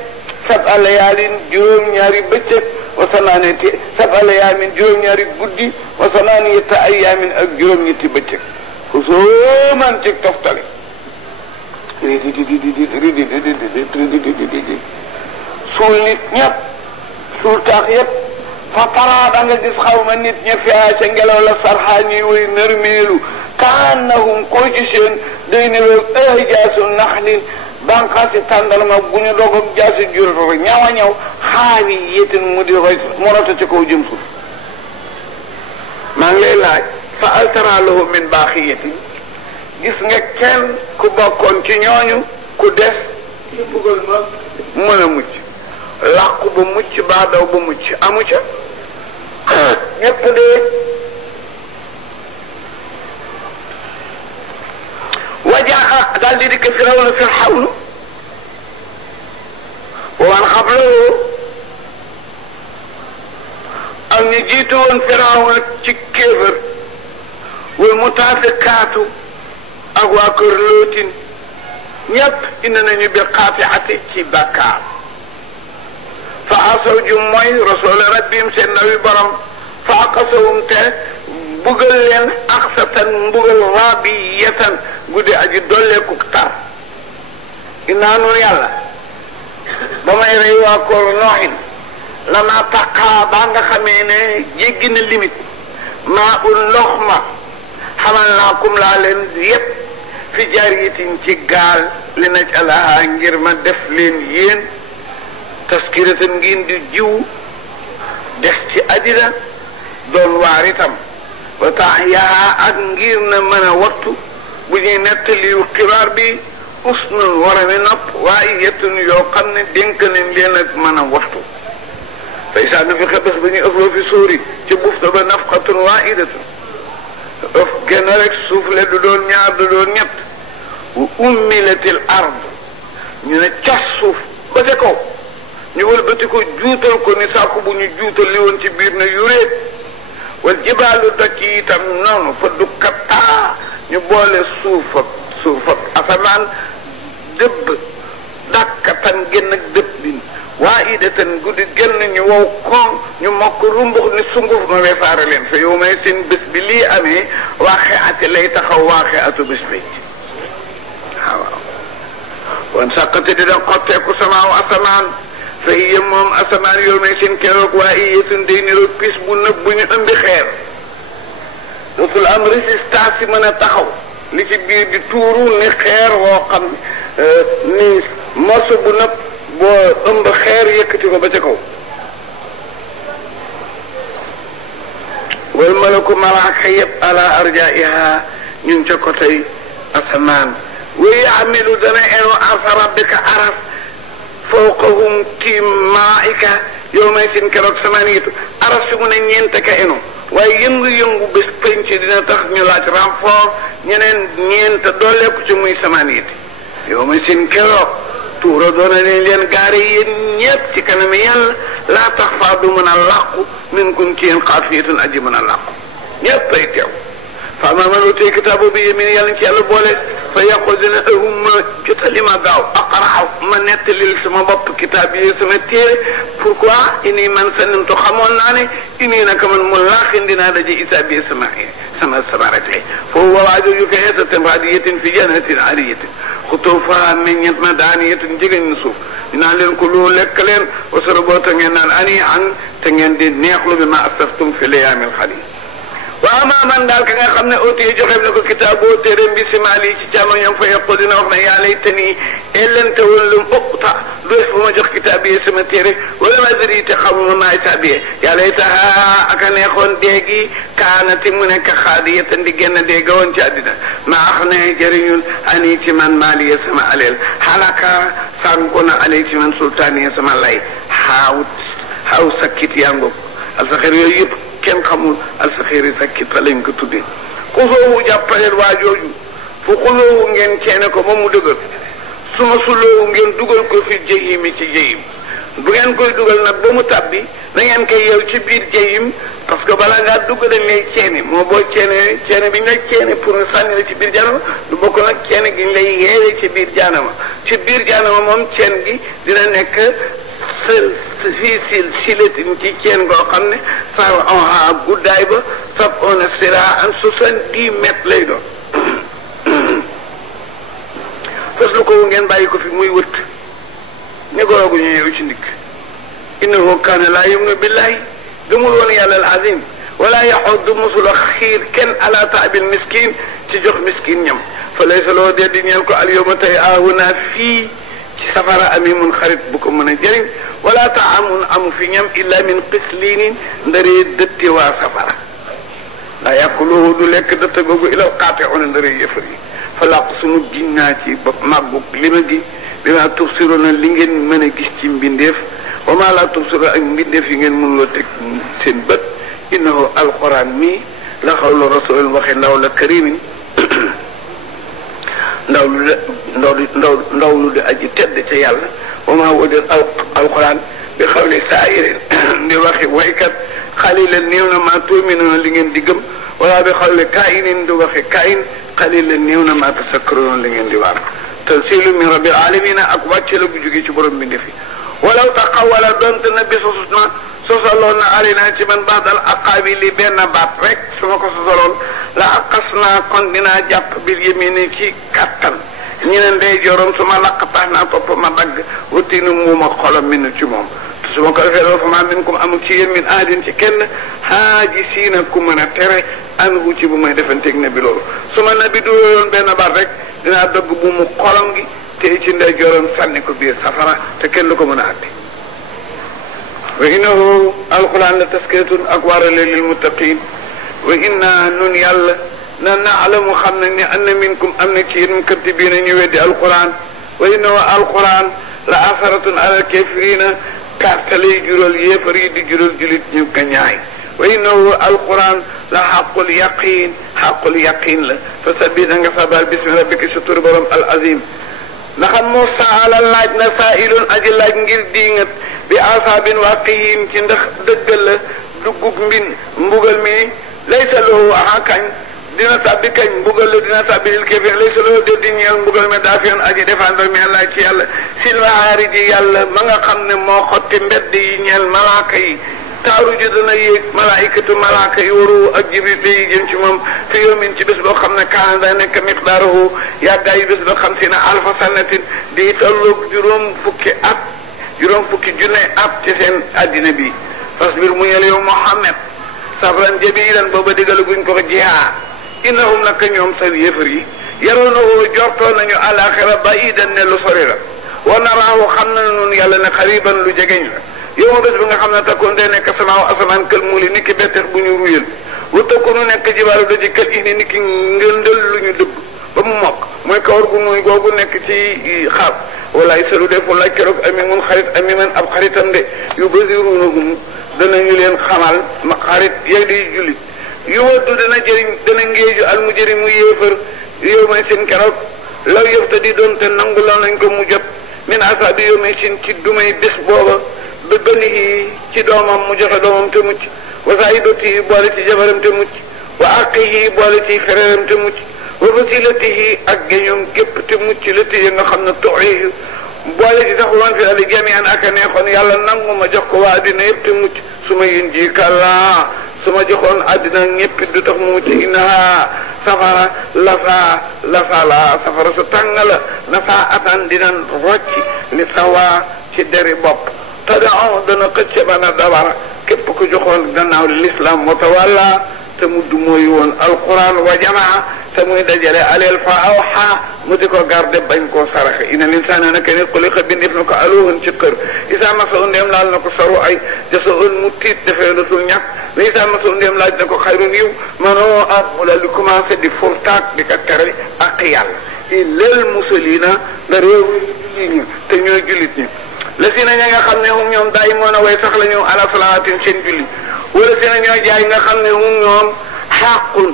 sab'a layaalin juróom-ñaari bëccëg wa sab'a layaalin juróom-ñaari guddi wa samaaniyata ayyaamin ak juróom-ñetti bëccëg ku sooman ci toftale suul nit ñëpp suul taax yëpp fa taraa da nga gis xaw ma nit ña fiyaa ca ngelaw la sarxaan yi way nërmeelu kaannahum koo ci seen day niroog jaasu naxlin banqaasi tàndarma bu ñu doog ak jaasu juró ñaw a ñaw xaawi yéetin mu di roy mu rota ci kaw jëm suuf maa ngi lay laaj fa altara lahu min baaxiyatin gis nga kenn ku bokkoon ci ñooñu ku des ci buggal ma mën a mucc làqu ba mucc baa daw ba mucc amu ca ñépp dee wajaa daal di dikk Firawna Firxawnu wa man qablahu ak ñu jiitu woon Firawna ci kéefër wal mutaafikaatu ak waa kër Lootin ñépp indi nañu bi xaatiati ci bàkkaar fa asaw ju mooy rasula rabbim seen ndawi borom fa aqasawum te mbugal leen aqsatan mbugal raabiyatan guddi aji dolleeku tar ginnaaw noonu yàlla ba may rey waa koor nooxin la maa taqaa ba nga xamee ne jéggi na limite maa ul ndox ma xamal naa kum laa leen yépp fi jaariyatin ci gaal li naj alaha ngir ma def leen yéen taskiratan ngeen di jiw des ci àddina doon waar itam wa tax yaa ak ngir na mën a wattu bu ñuy nettaliw xibaar bi usnun warami nopp waaye yettun yoo xam ne dénk nañ leen ak mën a wattu fay saa na fi xebes ba ñuy ëfloo fi suuri ci bufta ba nafqatun waa'idatun ëf genn rek suuf le du doon ñaar du doon ñett bu ummilatil ard ñu ne cas suuf ba ca kaw ñu wëlbati ko juutal ko ni sàkku bu ñu juutal li woon ci biir na yuréet wal jibaalu doj yi itam noonu fa dukkataa ñu boole suuf ak asamaan dëbb dakkatan génn ak dëpp bin waa idatan guddi génn ñu wow koŋ ñu mokk rumbux ni sunguf ma weesaare leen fa yow may seen bés bi lii amee waaxe ati lay taxaw waaxe atu bés bi waaw kon sàqate dina xotteeku samaaw asamaan fa hiya moom asamaan yow may seen keroog waa iyatun day niroog pis bu nëb bu ñu ëmbi xeer dootul am résistance yi mën a taxaw li ci biir di tuuru ni xeer woo xam ni morso bu nëb boo ëmb xeer yëkkati ko ba ca kaw wal malaku malaaka yëpp ala arjaiha ñun ca ko tey asamaan wa yaamilu dana enu arsa rabbika aras fawqahum tiim malaika yow may seen keroog samaniyatu aras fi mu ne ñeent ka enu waaye yëngu-yëngu bés penc dina tax ñu laaj renfort ñeneen ñeent dooleeku ci muy samaniyati yow may seen keroog tuura doona leen leen gaare yéen ñépp ci kanam yàlla laa tax faa du mën a làqu min kun ci yéen xaafiyatun aji mën a làqu ñépp ay teew fa ma man utee kitaabu bi yemin yàlla ci yàlla boole fa yàqul dina ma jotali ma gaaw aqaraaw ma nettalil sama bopp kitaab yi sama téere pourquoi ini man sanimtu xamoon naa ne ini naka man mu laaxin dinaa daje isaab yi sama rete foofu wawajo yu ko xeetaten radiyatin fi jannatin aliyatin xutuufa meññet ma daaniyatin jigéen suuf dinaa leen ko loo lekk leen wasara boo te ngeen naan ani an te ngeen di neexlu bi ma asaftum fi layaamil xaliil waaw maa man daal ka nga xam ne ootiyee joxeem na ko kitaab boo téeréem bi simaal yi ci càmmoñam fa yaqul dina wax ne yaa laytanii ellente woon lu uqta lu def ba ma jox kitaab yi sama téere wala ma diri te xamuma maa taabiyee yaa laytahaa aka neexoon déegi kaanati mu nekk xaadiyatan di génn déega woon ci àddina maa ax ne jëriñul ani ci man maaliya sama aleel xalaka sànku na alay ci man sultaaniya sama lay xaaw sakkit yaa ngoog alsaxir yooyu yëpp kenn xamul alsaxiri sakkita lañ ko tuddee xusoowu jàppaleen waa jooju fu xuloowu ngeen ceene ko ba mu dëgër suma suloowu ngeen dugal ko fi jahimi ci jahim bu ngeen koy dugal nag ba mu tàbbi na ngeen koy yeew ci biir jahim parce que balaa ngaa dugg dañ lay ceene moo boo ceene bi ñu lay ceene pour nga sànni la ci biir jaanama du bokk nag ceene gi ñu lay yeewee ci biir jaanama moom ceen gi dina nekk fii silatin ci ceen goo xam ne sar on a guddaay ba sab on a sira an 70 mètres lay doon faslu ko ngeen bàyyi ko fi muy wët ne goroogu ñu ñëw ci ndigg innahu kaana laa yuminu billahi gëmul woon yàlla al azim wala yaxuddu musula xiir kenn ala taabil miskin ci jox miskin ñam fa laysa loo dee di ñeel ko al yawma tey ahuna fii ci safara amimun xarit bu ko mën a jëriñ wala taamun amu fi ñam illa min qislinin ndaree dëtti waa safara laa yàquluhu du lekk dëtt googu ilal qaati'una ndaree yëfar yi fa laq sunu ginnaa ci bopp màggug li ma gi bi ma tubsiruna li ngeen mën a gis ci mbindeef wa maa laa tubsiruna ak mbindeef yi ngeen mënuloo teg seen bët innahu alquran mi la xawlu rasulin waxe ndaw la karimin ndaw lu di aji tedd ca yàlla wa maa wudil alquran bi xawli saa'irin di waxi waykat xalilan néew na maa tuuminuuna li ngeen di gëm wala bi xawli kaa'inin di waxi kaa'in xalilan néew na maa tasakkaruuna li ngeen di waar tanziilu min rabbil aalamiina ak wàcce la bu jóge ci borom bi ndefi walaw taqawwala donte na bi sosaloon na alinaa ci man baadal aqaabili benn baat rek su ma ko sosaloon la aqasnaa kon dinaa jàpp bil yamini ci kattan ñu ne ndey jorom su ma laqatax naa topp ma dagg wutinu muuma xolam min ci moom te su ma ko defee loolu fa maa minkum amul ci yéen min ahadin ci kenn haajisiina ku mën a tere anhu ci bu may defanteeg nabi loolu su ma nabi duloon benn baat rek dinaa dagg bu mu xolam gi te ci ndey jorom sànni ko biir safara te kenn du ko mën a àtte wa innahu alquran la taskiyatun ak waarale lil muttaqin wa inna nun yàlla na naalamu xam nañ ne anna minkum am na ci yéen mukattibiina ñu weddi alquran wa innahu alquran la asaratun ala kafirina carte lay jural yéefar yi di jural julit ñu gañaay wa innahu alquran la xaqul yaqin la fa sabbi da nga sabal bismi rabbika sa tur borom al azim ndaxam moo saala laaj na saailun aji laaj ngir diingat bi asaabin waqiyin ci ndax dëggal la duggug mbugal mi laysa lahu kañ dina tàbbi kañ mbugal la dina tàbbi lil kafir laysa lahu de di ñeel mbugal mi daa fiyoon aji défendre mi Allah ci yàlla silwahaari ji yàlla ma nga xam ne moo xotti mbedd yi ñeel malaaka yi taaru ji dana yéeg malaaka yi waru ak jibril yi jëm ci moom fi yawmin ci bés boo xam ne kaana daa nekk miqdaaruhu yàggaayu bés ba 50 alfa sanatin di tolloog juróom fukki junne at ci seen addina bi fasbir mu ñeel yow Muhammad sabran jabilan booba digal guñ ko jihaad innahum naka ñoom seen yëfër yi yarawnahu jortoo nañu alaxira ba'idan ne lu sori la wa naraahu xam na nun yàlla ne xariban lu jegeñ la yow ma bés bi nga xam ne takkoon day nekk samaaw asamaan kël muuli ni ki bettex bu ñu ruyal wa takkunu nekk jibaalu daji kël ihni ni ki ngëndal lu ñu dëbb ba mu mokk mooy kawar gu muy googu nekk ci xaab walaay salu defu laaj keroog amimun xarit amiman ab xaritam de yu basirunahum danañu leen xamal ma xarit yay di jullit yu waddu dana ngéeju al mu jëri mu yéefar yow may seen keroog law yëfta di doon te nangu la nañ ko mu jot min asaabi yow may seen ci dumay bés booba ba banihi ci doomam mu joxe doomam te mucc wa saidatihi boole ci jabaram te mucc wa aqihi boole ci fereeram te mucc wa fasilatihi ak géñoom gépp te mucc lati yi nga xam ne tuuxihi boole ci sax wan fi ali jamian ak a neexoon yàlla nangu ma jox ko waa addina yëpp te mucc su ma yin ji kàllaa su ma joxoon addina ñëpp du tax mu mucc innaha safara safara su tàng la nafa atan dinan rocci li sawa ci deri bopp tadao dana xëcc bana dabara képp ku joxoon gannaaw l'islam wa tawalla te mu du mooy woon alquran wa jamaa te muy dajale aleel fa awxa mu di ko garde bañ koo saraxe ina linsaana naka nit xuliqa bindif na ko aluhun ci kër isa masa u ndeem laal na ko saru ay jasa un mu tiit defee lu tul ñàkk ne isa masa u ndeem laaj na ko xayrun yiw manoo am mu la li commencé di furtaak di ko tere ak yàlla illal musalina la réew jullit ñi te ñooy jullit ñi la si na ña nga xam ne hum ñoom daay moon a way sax la ñu ala salaatin seen julli wala si na ñoo jaay nga xam ne hum ñoom xaqun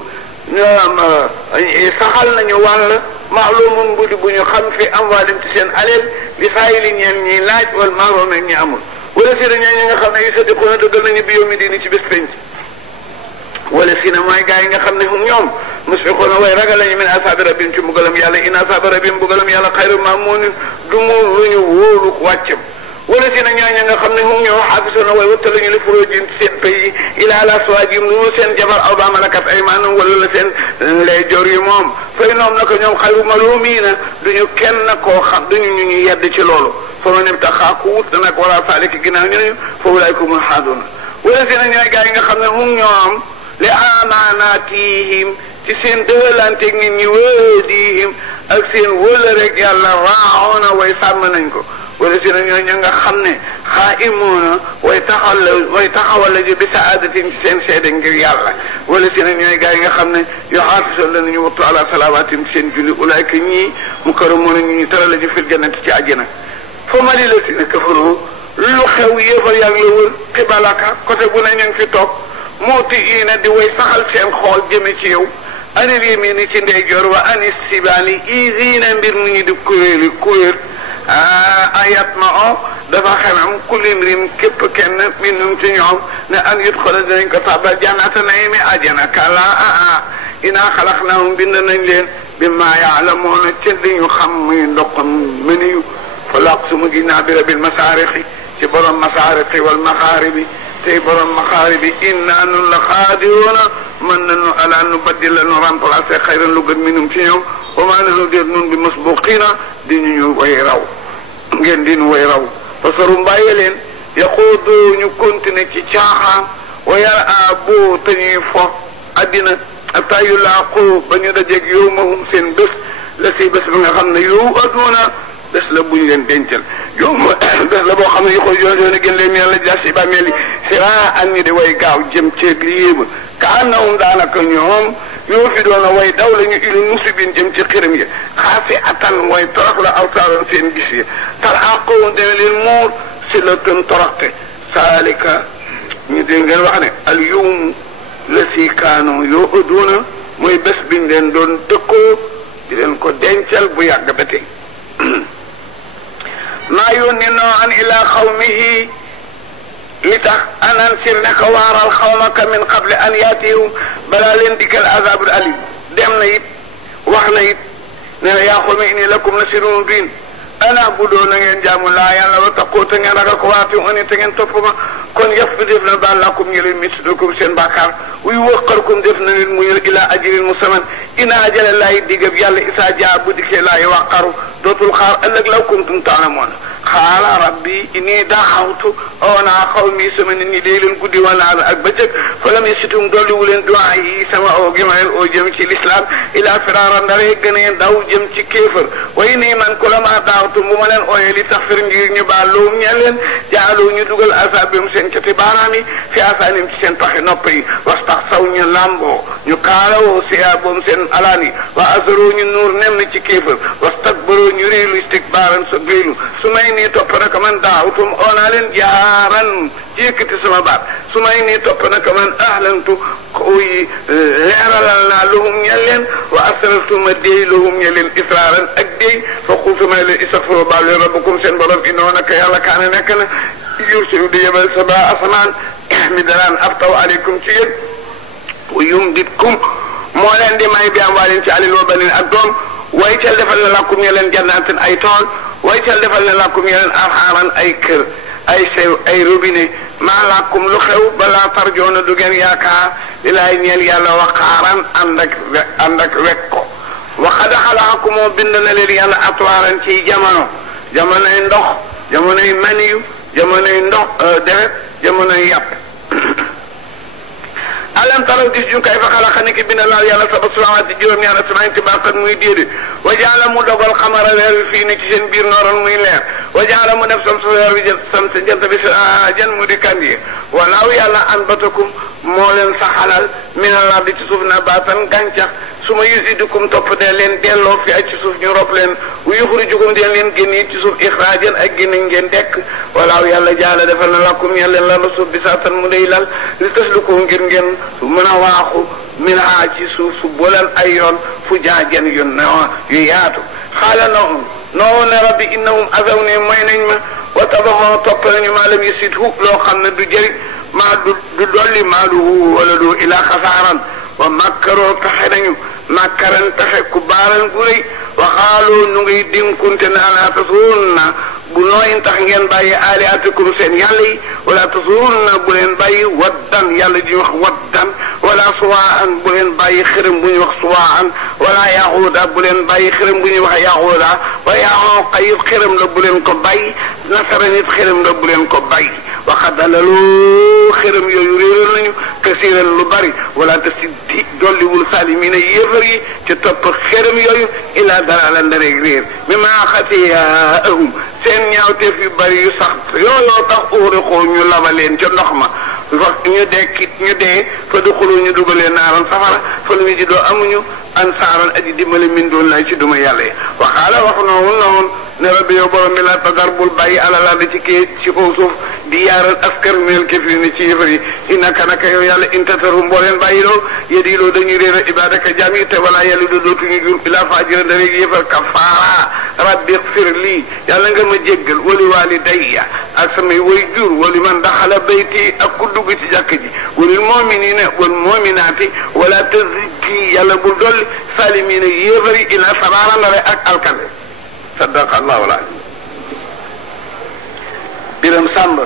saxal nañu wàll maalumun bu ñu xam fi amwaalim ci seen aleel li saayili ñeen ñi laaj wala maaroom ak ñi amul wala si na ñi nga xam ne yu sadiquna dëggal nañu bi yow mi diini ci bés penc wala si na mooy gaa yi nga xam ne hum ñoom musfiquna way ragal lañu min asaabi rabbim ci mbugalam yàlla in asaaba rabbim mbugalam yàlla xayru maamunin du mu lu ñu wóolu wàccam wala si na ñooñu nga xam ne hum ñoo xaafisuna way watta lañu li furuujin seen pays ila ala aswaajihim lu seen jabar aw ba malakat aymaanum wala la seen lay jor yi moom fay noom naka ñoom xayru malumiina duñu kenn koo xam duñu ñu yedd ci loolu fa ma nem tax xaaku wut nag wala saaliki ginnaaw ñooñu fa ulaa'ikumul haaduuna wala si na ñooy gaa yi nga xam ne hum ñoom li amaanaatihim ci seen dëgalanteeg nit ñi wëdiihim ak seen wëla rek yàlla raaxoona way sàmm nañ ko wala si na ñooy ña nga xam ne xaa'imuuna way taxawal la ji bi saadatin ci seen seede ngir yàlla wala si na ñooy gaa yi nga xam ne yuxaafisoon la nañu wattu ala salawaatim ci seen julli ulaayka ñii mukarramuuna ñu tara la ji fil jannati ci àjjana fa ma li la si na kafaru lu xew yéefar yaa ngi la wër xibalaka côté bu ne ñu ngi fi toog mooti iina di way saxal seen xool jëme ci yow anil yamini ci ndeyjoor wa anis sibaani isiina mbir mu ñu di kuréel ayat ma o dafa xenam kulimrim képp kenn minum ci ñoom ne an yudxala dinañ ko tabal jannata naimi ajana kala inaa xalaqnahum bind nañ leen bi ma yaalamoona ca li ñu xam muy ndoxam mëniyu fa laqsuma ginnaaw bi rabil masaarixi ci borom masaarixi wal maxaaribi tey borom maxaaribi inna nun la xaadiroona mën nañu ala nu baddila nu remplacer xayran lu gën minum ci ñoom wa maa nahnu déet nun bi masbuqiina di ñu way raw ngeen di ñu way raw fasaru mbàyyi leen yaxuudu ñu continuer ci caaxaan wa yara boo te ñuy fo addina hatta yulaaqu ba ñu dajeeg yawmahum seen bés la si bés bi nga xam ne yow adduna bés la buñ leen dencal yow bés la boo xam ne yu ko yoon gën leen mel la jas si bàmmeel yi siraa an ñi di way gaaw jëm ceeb li yéeba ka annahum daanaka ñoom yoo fi doon way daw la ñu ilu nusubin jëm ci xiram yi xaasi atan way torox la awtaaroon seen gis yi tar àqowoon dana leen muur si la tën toroxte saalika ñu dégg ngeen wax ne al yawm la si kaano yoo adduna mooy bés biñ leen doon dëkkoo di leen ko dencal bu yàgg ba tey maa yónni noo an ilaa xawmihi li tax anan sir ne ko waaral xawmaka min qable an yaatihum balaa leen dikkal azabul alim dem na it wax na it ne na yaa qawmi inni lakum nasirun mubin ana budoo na ngeen jaamu laa yàlla wa taqoo te ngeen ragal ko waati oni te ngeen topp ma kon yëf bi def na baal lakum ñu leen mislukum seen bàkkaar wuy wëqalkum def na leen muñal ila ajrin musamman ina ajala laay digab yàlla isaa jaa bu dikkee laay waqaru dootul xaar ëllëg law kuntum taalamoon xaala rabbi inni daxawtu oonaa xawmi sama nit ñi dee leen guddi wanaal ak bëccëg fa lam yasitum dolliwu leen duwaa yi sama oo gi ma leen oo jëm ci l'islam ila firaara ndaree gën a daw jëm ci kéefër way nii man ku la maa daawtu bu ma leen ooyee li tax fir ngir ñu baal loom ñe leen jaaloo ñu dugal asabim seen cati baaraam yi fi asaanim ci seen paxi nopp yi was tax saw ñu lamboo ñu kaalawoo siyaa boom seen alaan yi wa asaroo ñu nuur nem na ci kéefër was takbaroo ñu réelu istikbaaran sa réelu su may nii topp naka man daawtum oonaa leen jaaran ci yëkkati sama baat su may nii topp naka man ahlantu koy leeralal naa lahum ñe leen wa asrartu ma déy lahum ñe leen israaran ak déy fa xultu may leen istagfiru baal leen rabbakum seen borom innoo naka yàlla kaane nekk na yursilu di yebal sa baa asamaan mi daraan ab taw aleykum ci yéen wa yumditkum moo leen di may bi am waa leen ci alil wa banin ak doom way cal defal na lakum ñe leen jannaatin ay tool way cal defal na lakum ñe leen arxaaran ay kër ay sew ay robinet maa lakum lu xew balaa tarjoona du ngeen yaakaar li laay ñeel yàlla waqaaran ànd ak wekk ko waxad xalaqakum moo bind na leen yàlla atwaaran ci jamonoy ndox jamonoy maniyu jamonoy ndox deret jamonoy yàpp alam taraw gis ñu kay fa xalaqa ni ki bind laa yàlla saba samaawaati juróom-ñaari asamaan ci bàqat muy déedéet wa jaala mu dogal xamara weer wi fii ne ci seen biir nooroon muy leer wa jaala mu def sam sa weer wi sam sa jant bi jan mu di kandi walaaw yàlla anbatakum moo leen saxalal minal ardi ci suuf nabaatan gàncax su ma yusidukum topp dee leen delloo fi ak ci suuf ñu rob leen wu yuxrijukum dee leen génne ci suuf ixraajan ak génne ngeen dekk walaaw yàlla jaala defal na lakum ñeen leen la suuf bi saatan mu day lal li tasluku ngir ngeen su mën a waaxu min haa ci suuf su boolal ay yoon fu jaajan yu yaatu xaala noo ne rabbi innahum asaw ne mooy nañ ma wa tabaxoo topp nañu maa lam yasidhu loo xam ne du jëriñ maa du dolli maa du wala du ilaa xasaaran wa makkaroo taxe nañu makkaran taxe ku baaran gu rëy waxaaloo nu ngay dénkunte na alaa tasuunna bu nooyin tax ngeen bàyyi aaliatikum seen yàlla yi wala tasurunna bu leen bàyyi waddan yàlla ji wax waddan wala suwaan bu leen bàyyi xërëm bu ñuy wax suwaan wala yaxuuda bu leen bàyyi xërëm bu ñuy wax yaxuuda wa yaxooqa it xërëm la bu leen ko bàyyi nasara nit xërëm la bu leen ko bàyyi waxadalalu xërëm yooyu réeral nañu kasiiran lu bari wala te si di dolliwul saalimiina yéefar yi ci topp xërëm yooyu illa dalala ndareeg réer mi maa xatiyaahum seen ñaawteef yu bari yu sax yooyoo tax uxriqoo ñu labaleen ca ndox ma ñu dee fa duxulu ñu dugalee naaran safara fa lu ñu ji doo amuñu ansaaran aji dimbale min doon lay ci duma yàlla yi waxaala wax noonu ne rabbi yow borom bi la tadar bul bàyyi alala da ci kii ci kaw suuf di yaaral askar minel kafiriin ci yëfar yi innaka naka yow yàlla intatarhum boo leen bàyyi loo yedi loo dañuy réer a ibadaka jaam yi te wala yàlla dootuñu jur ilaa fajira da rek yëfar kafaara rabbi xfir lii yàlla nga ma jéggal wali walidayya ak samay way jur wali man daxala bayti ak ku dugg ci jàkk ji walil muminina wal muminaati wala tazki yàlla bul dolli salimina yéefar yi ila sabaara ndare ak alkande sadaqa allahu alazim biram sàmb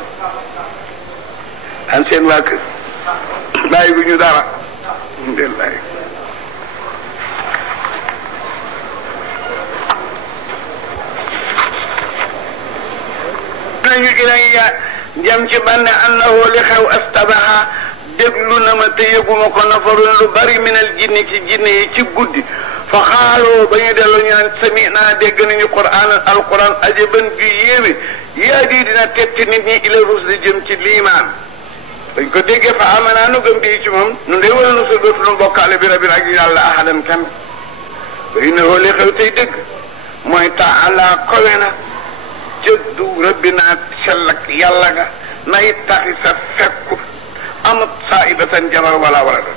an seen waa kër bàyyi gu ñu dara alhamdulilah nañu ilaya jëm ci banne annahu li xew astabaha déglu na ma te yëguma ko nafarun lu bari minal jinni ci jinne yi ci guddi fa xaaloo ba ñu dellu ñu naan sami naa dégg nañu alquran ajaban ju yéeme yaa di dina tetti nit ñi ila rusdi jëm ci liimaan dañ ko déggee fa amanaa nu gëm bii ci moom nu ndey wala nu sa dootu nu bokkaale bi rabbi ak yàlla ahadan kenn ba innahu li xew tey dëgg mooy taala kowe na jëddu rabbi naa sellak yàlla ga nay taxi sa fekku amut saibatan jabar wala da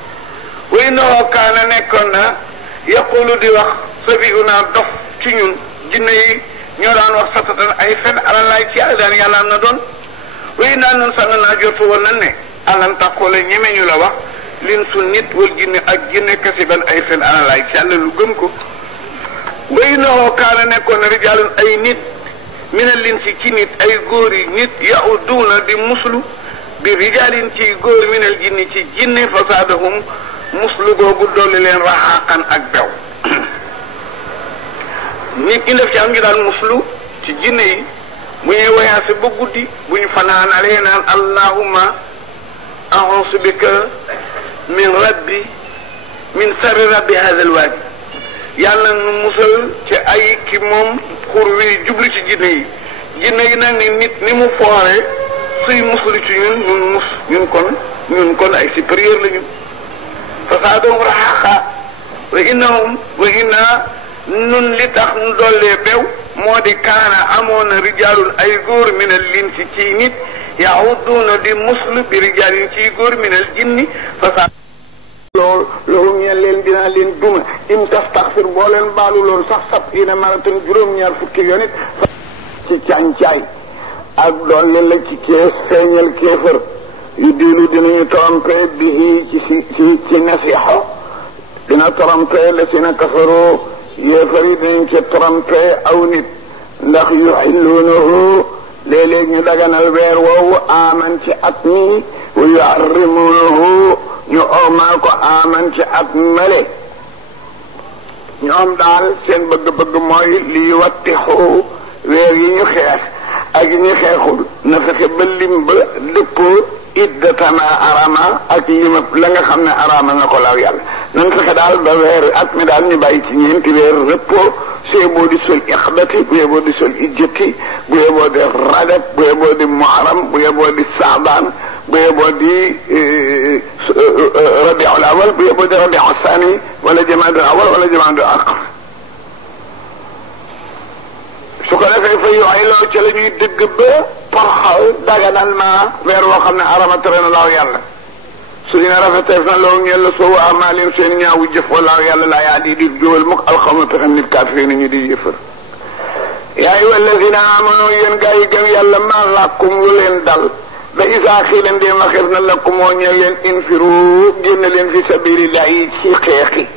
wa innahu kaana nekkoon na yaqulu di wax safiuna dof ci ñun jinne yi ñoo daan wax satatan ay fen alalaay ci yàlla daan yàlla am na doon way naa nun sann naa jotu woon nan ne alan taqula ñeme ñu la wax lin su nit wal jinne ak jinne kasiban ay fen alalaay ci yàlla lu gëm ko way noo kaana nekkoon na rijaalun ay nit mina lin si ci nit ay góor yi nit yahuduuna di muslu bi rijaalin ci góor minal jinni ci jinne fasaadahum muslu googu dolli leen raxaqan ak bew nit ñi def ci am ngi daan muslu ci jinne yi bu ñuy wayaase ba guddi bu ñu fanaanalee naan allahumma a'uuzu bika min sarri rabbi hadal waadi yàlla nu musal ci ay ki moom xur wi jublu ci jinne yi nag ni nit ni mu foore suy muslu ci ñun kon ay supérieur lañu fasaadahum raxaqa wa inna nun li tax nu dollee bew moo di kaana amoon na rijaalun ay góor minal linsi ci nit yahuduuna di muslu bi rijaalin ciy góor minal jinni fasaad loolu ñeen leen dinaa leen duma im tastaxfir boo leen baalu loolu sax sab'iina maratan juróom-ñaar fukki yoon it ci càncaay ak doon leen la ci kees feeñal kéefër yu diinu dinañu trompé bi ci nasiha dina trompé la si na kafaroo yéefar yi dinañ ci trompé aw nit ndax yuxilluunahu léeg-léeg ñu daganal weer woowu aman ci at mi wa yuharrimuunahu ñu ormaal ko aman ci at male ñoom daal seen bëgg-bëgg mooy lii wattixu weer yi ñu xeex ak yi ñu xeexul na fexe ba lim ba dëppoo iddatama arama ak lima la nga xam ne arama na ko laaw yàlla nan fexe daal ba weer at mi daal ñu bàyyi ci ñeenti weer rëppoo su yeboo di sol iqdati bu yeboo di sol ijjati bu yeboo di rajab bu yeboo di muharram bu yeboo di saabaan bu yeboo di rabiul awal bu yeboo di rabiul sani wala jamaadul awal wala jamaadul aaxir su ko defee fa yuxiloo ca la ñuy dëgg ba parxal daganal ma weer woo xam ne arama tere na laaw yàlla su ñu rafeteef na loo ngeen la soowu amaalin seen ñaawu jëf walaaw yàlla laa yaa di jógal mukk alxawma pexe nit kaafiriin ñu di yëfër yaa ayyuha allazina amanu yéen gaa yi gëm yàlla maa làkkum lu leen dal ba isaa xii leen dee ma xeef na lakkum moo ñeel leen infiru génn leen fi sabilillahi ci xeexi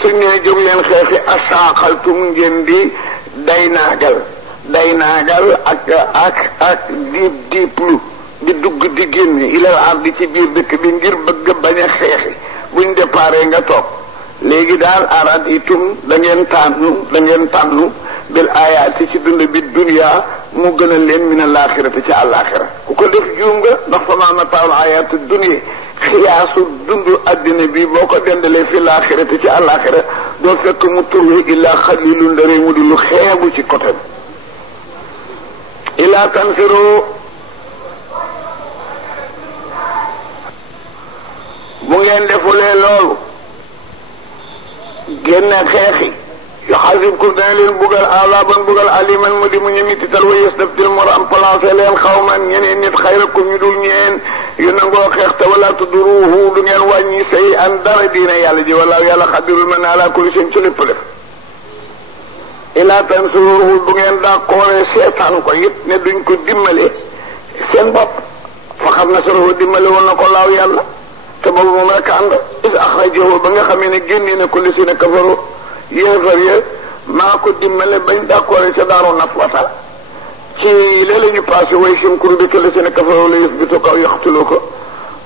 suñ nee jóg leen xeexi asaaxaltum ngeen di day naagal ak diiplu di dugg di génne ilal ardi ci biir dëkk bi ngir bëgg bañ a xeexi buñ déparé nga toog léegi daal araditum da ngeen tànnu bil ayaati ci dund bi dunya mu gën a leen min alaaxirati ci àllaaxira ku ko def juum nga ndax fa maa mataawul ayaati dunya xiyaasu dundu addina bi boo ko dendalee fi laaxirati ci àllaaxira doo fekk mu turwe illaa xalilun ndare mu di lu xeebu ci côté bi illaa tanfiru bu ngeen defulee loolu génne xeexi yuxasibkum dana leen bugal azaban bugal aliman mu di mu ñu mitital wa yastabdil mu remplacé leen xawman ñeneen nit xayrakum ñu dul ñeen yu nangoo xeex te wala tudruhu du ngeen wàññi say an dara diine yàlla ji wala yàlla xadirul man ala kulli shay'in ci lépp def ila tansuruhu bu ngeen d'accord seetaan ko yëpp ne duñ ko dimbale seen bopp fa xam na sorohu dimbale woon na ko laaw yàlla te boobu moom rek ànd is axrajahu ba nga xamee ne génnee na ko li si ne kafaru yéefar ya maa ko dimbale bañ d'accord ca daaru nafwata ci léeg-léeg ñu passé way sim kuru bi li si ne kafaru la yëf bi to kaw yaxtulu ko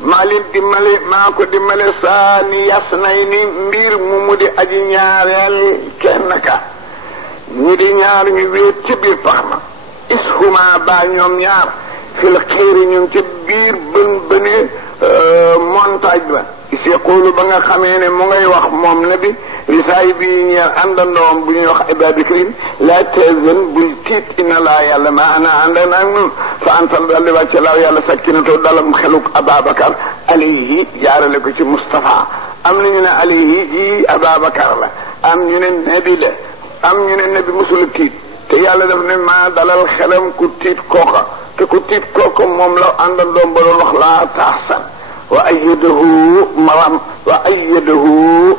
maa leen dimbale maa ko dimbale saa ni yas nay ni mbir mu di aji ñaareel kenn ka ñi di ñaar ñu wéet ci biir pax ma ishuma ba ñoom ñaar fil xiiri ñun ci biir bëne montagne ba is yaqulu ba nga xamee ne mu ngay wax moom na bi li saay bi ñeer àndandoom bu ñuy wax ibadikrin la tahzan bul tiit inna laa yàlla ma ana àndan ak nun fa antal daldi wàcce laaw yàlla sakkinatoo dalam xeluk Ababacar alayhi jaarale ko ci Moustapha am na ñu ne alayhi ji Ababacar la am ñu ne nabi la am ñu ne nabi musula tiit te yàlla daf ne maa dalal xelam ku tiit kooka te ku tiit kooka moom la àndandoom ba doon wax laa taxsan wa ayyadahu maram wa ayyadahu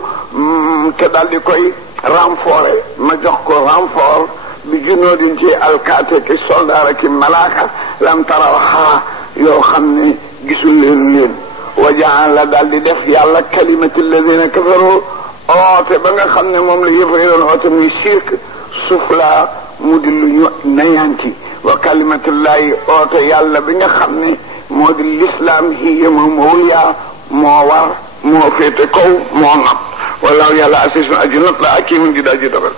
te daal di koy renforcer ma jox ko renfort bi junoodin ci alkaate ki soldaara ki malaaka lam taraw xaa yoo xam ne gisul leen wa jaala daal di def yàlla kalimati alladina kafaru oote ba nga xam ne moom la yëfari doon oote muy sirk sufla mu di lu ñu nayanti wa kalimatullahi oote yàlla bi nga xam ne moo di l'islam hiya moom awliya moo war moo féete kaw moo nag wallaahu yàlla asiisun aji not la hakiimun di daji dogal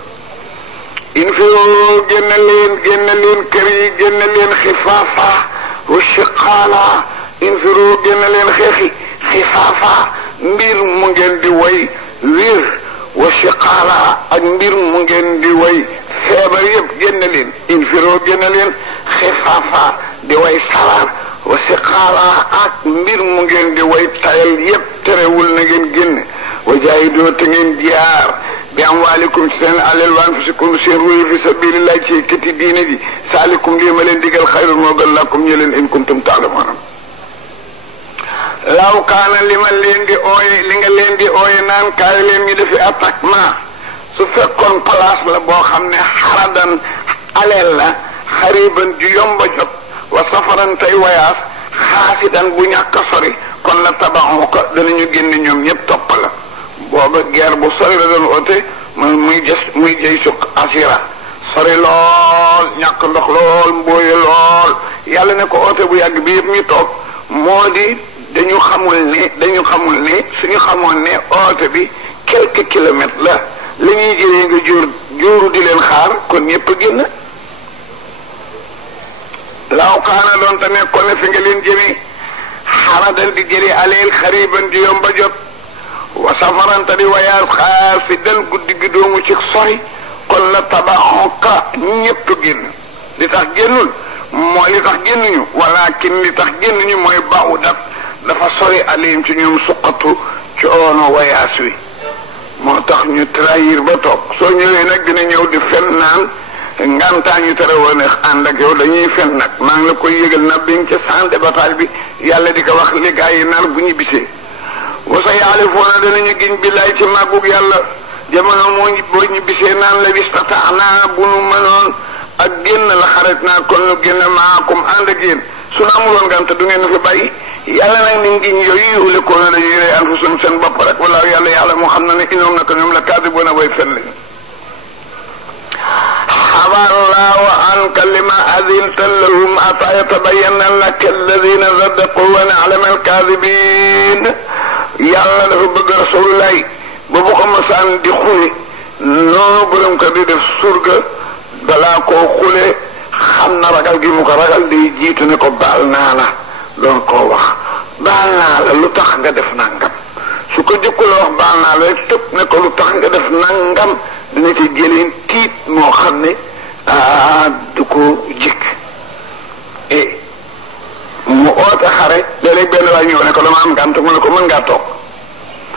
infiru génne leen kër yi génne leen xifaafa wa shiqaala infiru génne leen xeexi xifaafa mbir mu ngeen di way wir wa shiqaala ak mbir mu ngeen di way feebar yëpp génne leen infiru génne leen xifaafa di way salar wa siqaala ak mbir mu ngeen di way tayal yëpp terewul na ngeen génn wa jaahidoo te ngeen jiyaar bi amwaalikum seen alal wa anfusikum seen ruuy fi sabilillah ci këti diine ji saalikum lii ma leen digal xayrun moo gën lakum ñu leen in kuntum taalamuun law kaana li nga leen di ooye naan kaay leen ñu defi attaquement su fekkoon place la boo xam ne xaradan aleel la xariban ju yomba jot wa safaran tey wayaas xaasidan bu ñàkk a sori kon la tabaxu ko danañu génne ñoom ñëpp topp la booba guerre bu sori la doon oote muy jëy suq asira sori lool ñàkk ndox lool mbooye lool yàlla ne ko oote bu yàgg bi yëpp ñu toog moo di dañu xamul ne suñu xamoon ne oote bi quelques kilomètres la li ñuy jëlee nga jóoru di leen xaar kon ñëpp génn laaw kaana doon te nekkoon ne fi nga leen jëmee xaradan di jëri aleel xariban di yomba jot wa safaranta di wayaal xaar fi dal guddi gi doomu ci sori kon la tabaxoka ñëpp génn li tax génnul mooy li tax génnuñu walakin li tax génnuñu mooy baawu dafa sori alim ci ñoom suqatu ci oono wayaas wi moo tax ñu trahir ba toog soo ñëwee nag dina ñëw di fen naan ngantaa ñu tere woon ànd ak yow dañuy fen nag maa ngi la koy yëgal na bi nga ca centre de bataille bi yàlla di ko wax li gaa yi nar bu ñu bisee wasa yaalifoona danañu giñ billaay ci màggug yàlla jamono moo boo ñu bisee naan la wistataana bu nu mënoon ak génn la xaret naa kon nu génn maakum ànd ak yéen su nu amuloon ngante du ngeen fi bàyyi yàlla nag ni ngiñ yooyu yuxule koo na dañuy rey anfusum seen bopp rek wala yàlla moo xam na ne inoom naka ñoom la kaadiboona way fen lañu xabarallahu عنك لما أذنت لهم حتى يتبين لك الذين صدقوا ونعلم الكاذبين yàlla dafa bëgg rasulullah ba bu ko masaan di xule noonu borom ko di def surga balaa koo xule xam na ragal gi mu ko ragal day jiitu ne ko baal naa la doon koo wax baal naa la lu tax nga def nangam su ko jëkkul wax baal naa la rek tëb ne ko lu tax nga def nangam dina ci jëleen tiit moo xam ne du ko jikk mu oote xare léeg-léeg benn waay ñëw ne ko dama am gànt mu ne ko mën ngaa toog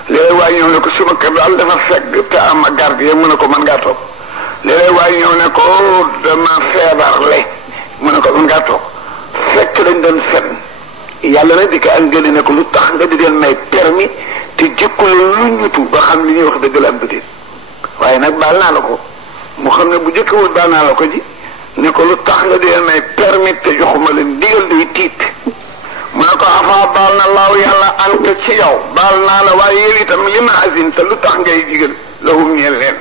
léeg-léeg waay ñëw ne ko suma kër daal dafa fekk te am ak gardien mu ne ko mën ngaa toog léeg-léeg waay ñëw ne ko dama feebarle mu ne ko mën ngaa toog fekk dañ doon fen yàlla na di ko engëli ne ko lu tax nga di leen may permis te jëkkule lu ñutu ba xam li ñuy wax dëgg la am bëdéet waaye nag baal naa la ko mu xam ne bu jëkkawul baal naa la ko ji ne ko lu tax nga di leen may permis te joxuma leen digal day tiit mu ne ko afaa baal na laaw yàlla ante ci yow baal naa la waaye yow itam li ma asin te lu tax ngay digal lahum ñeel leen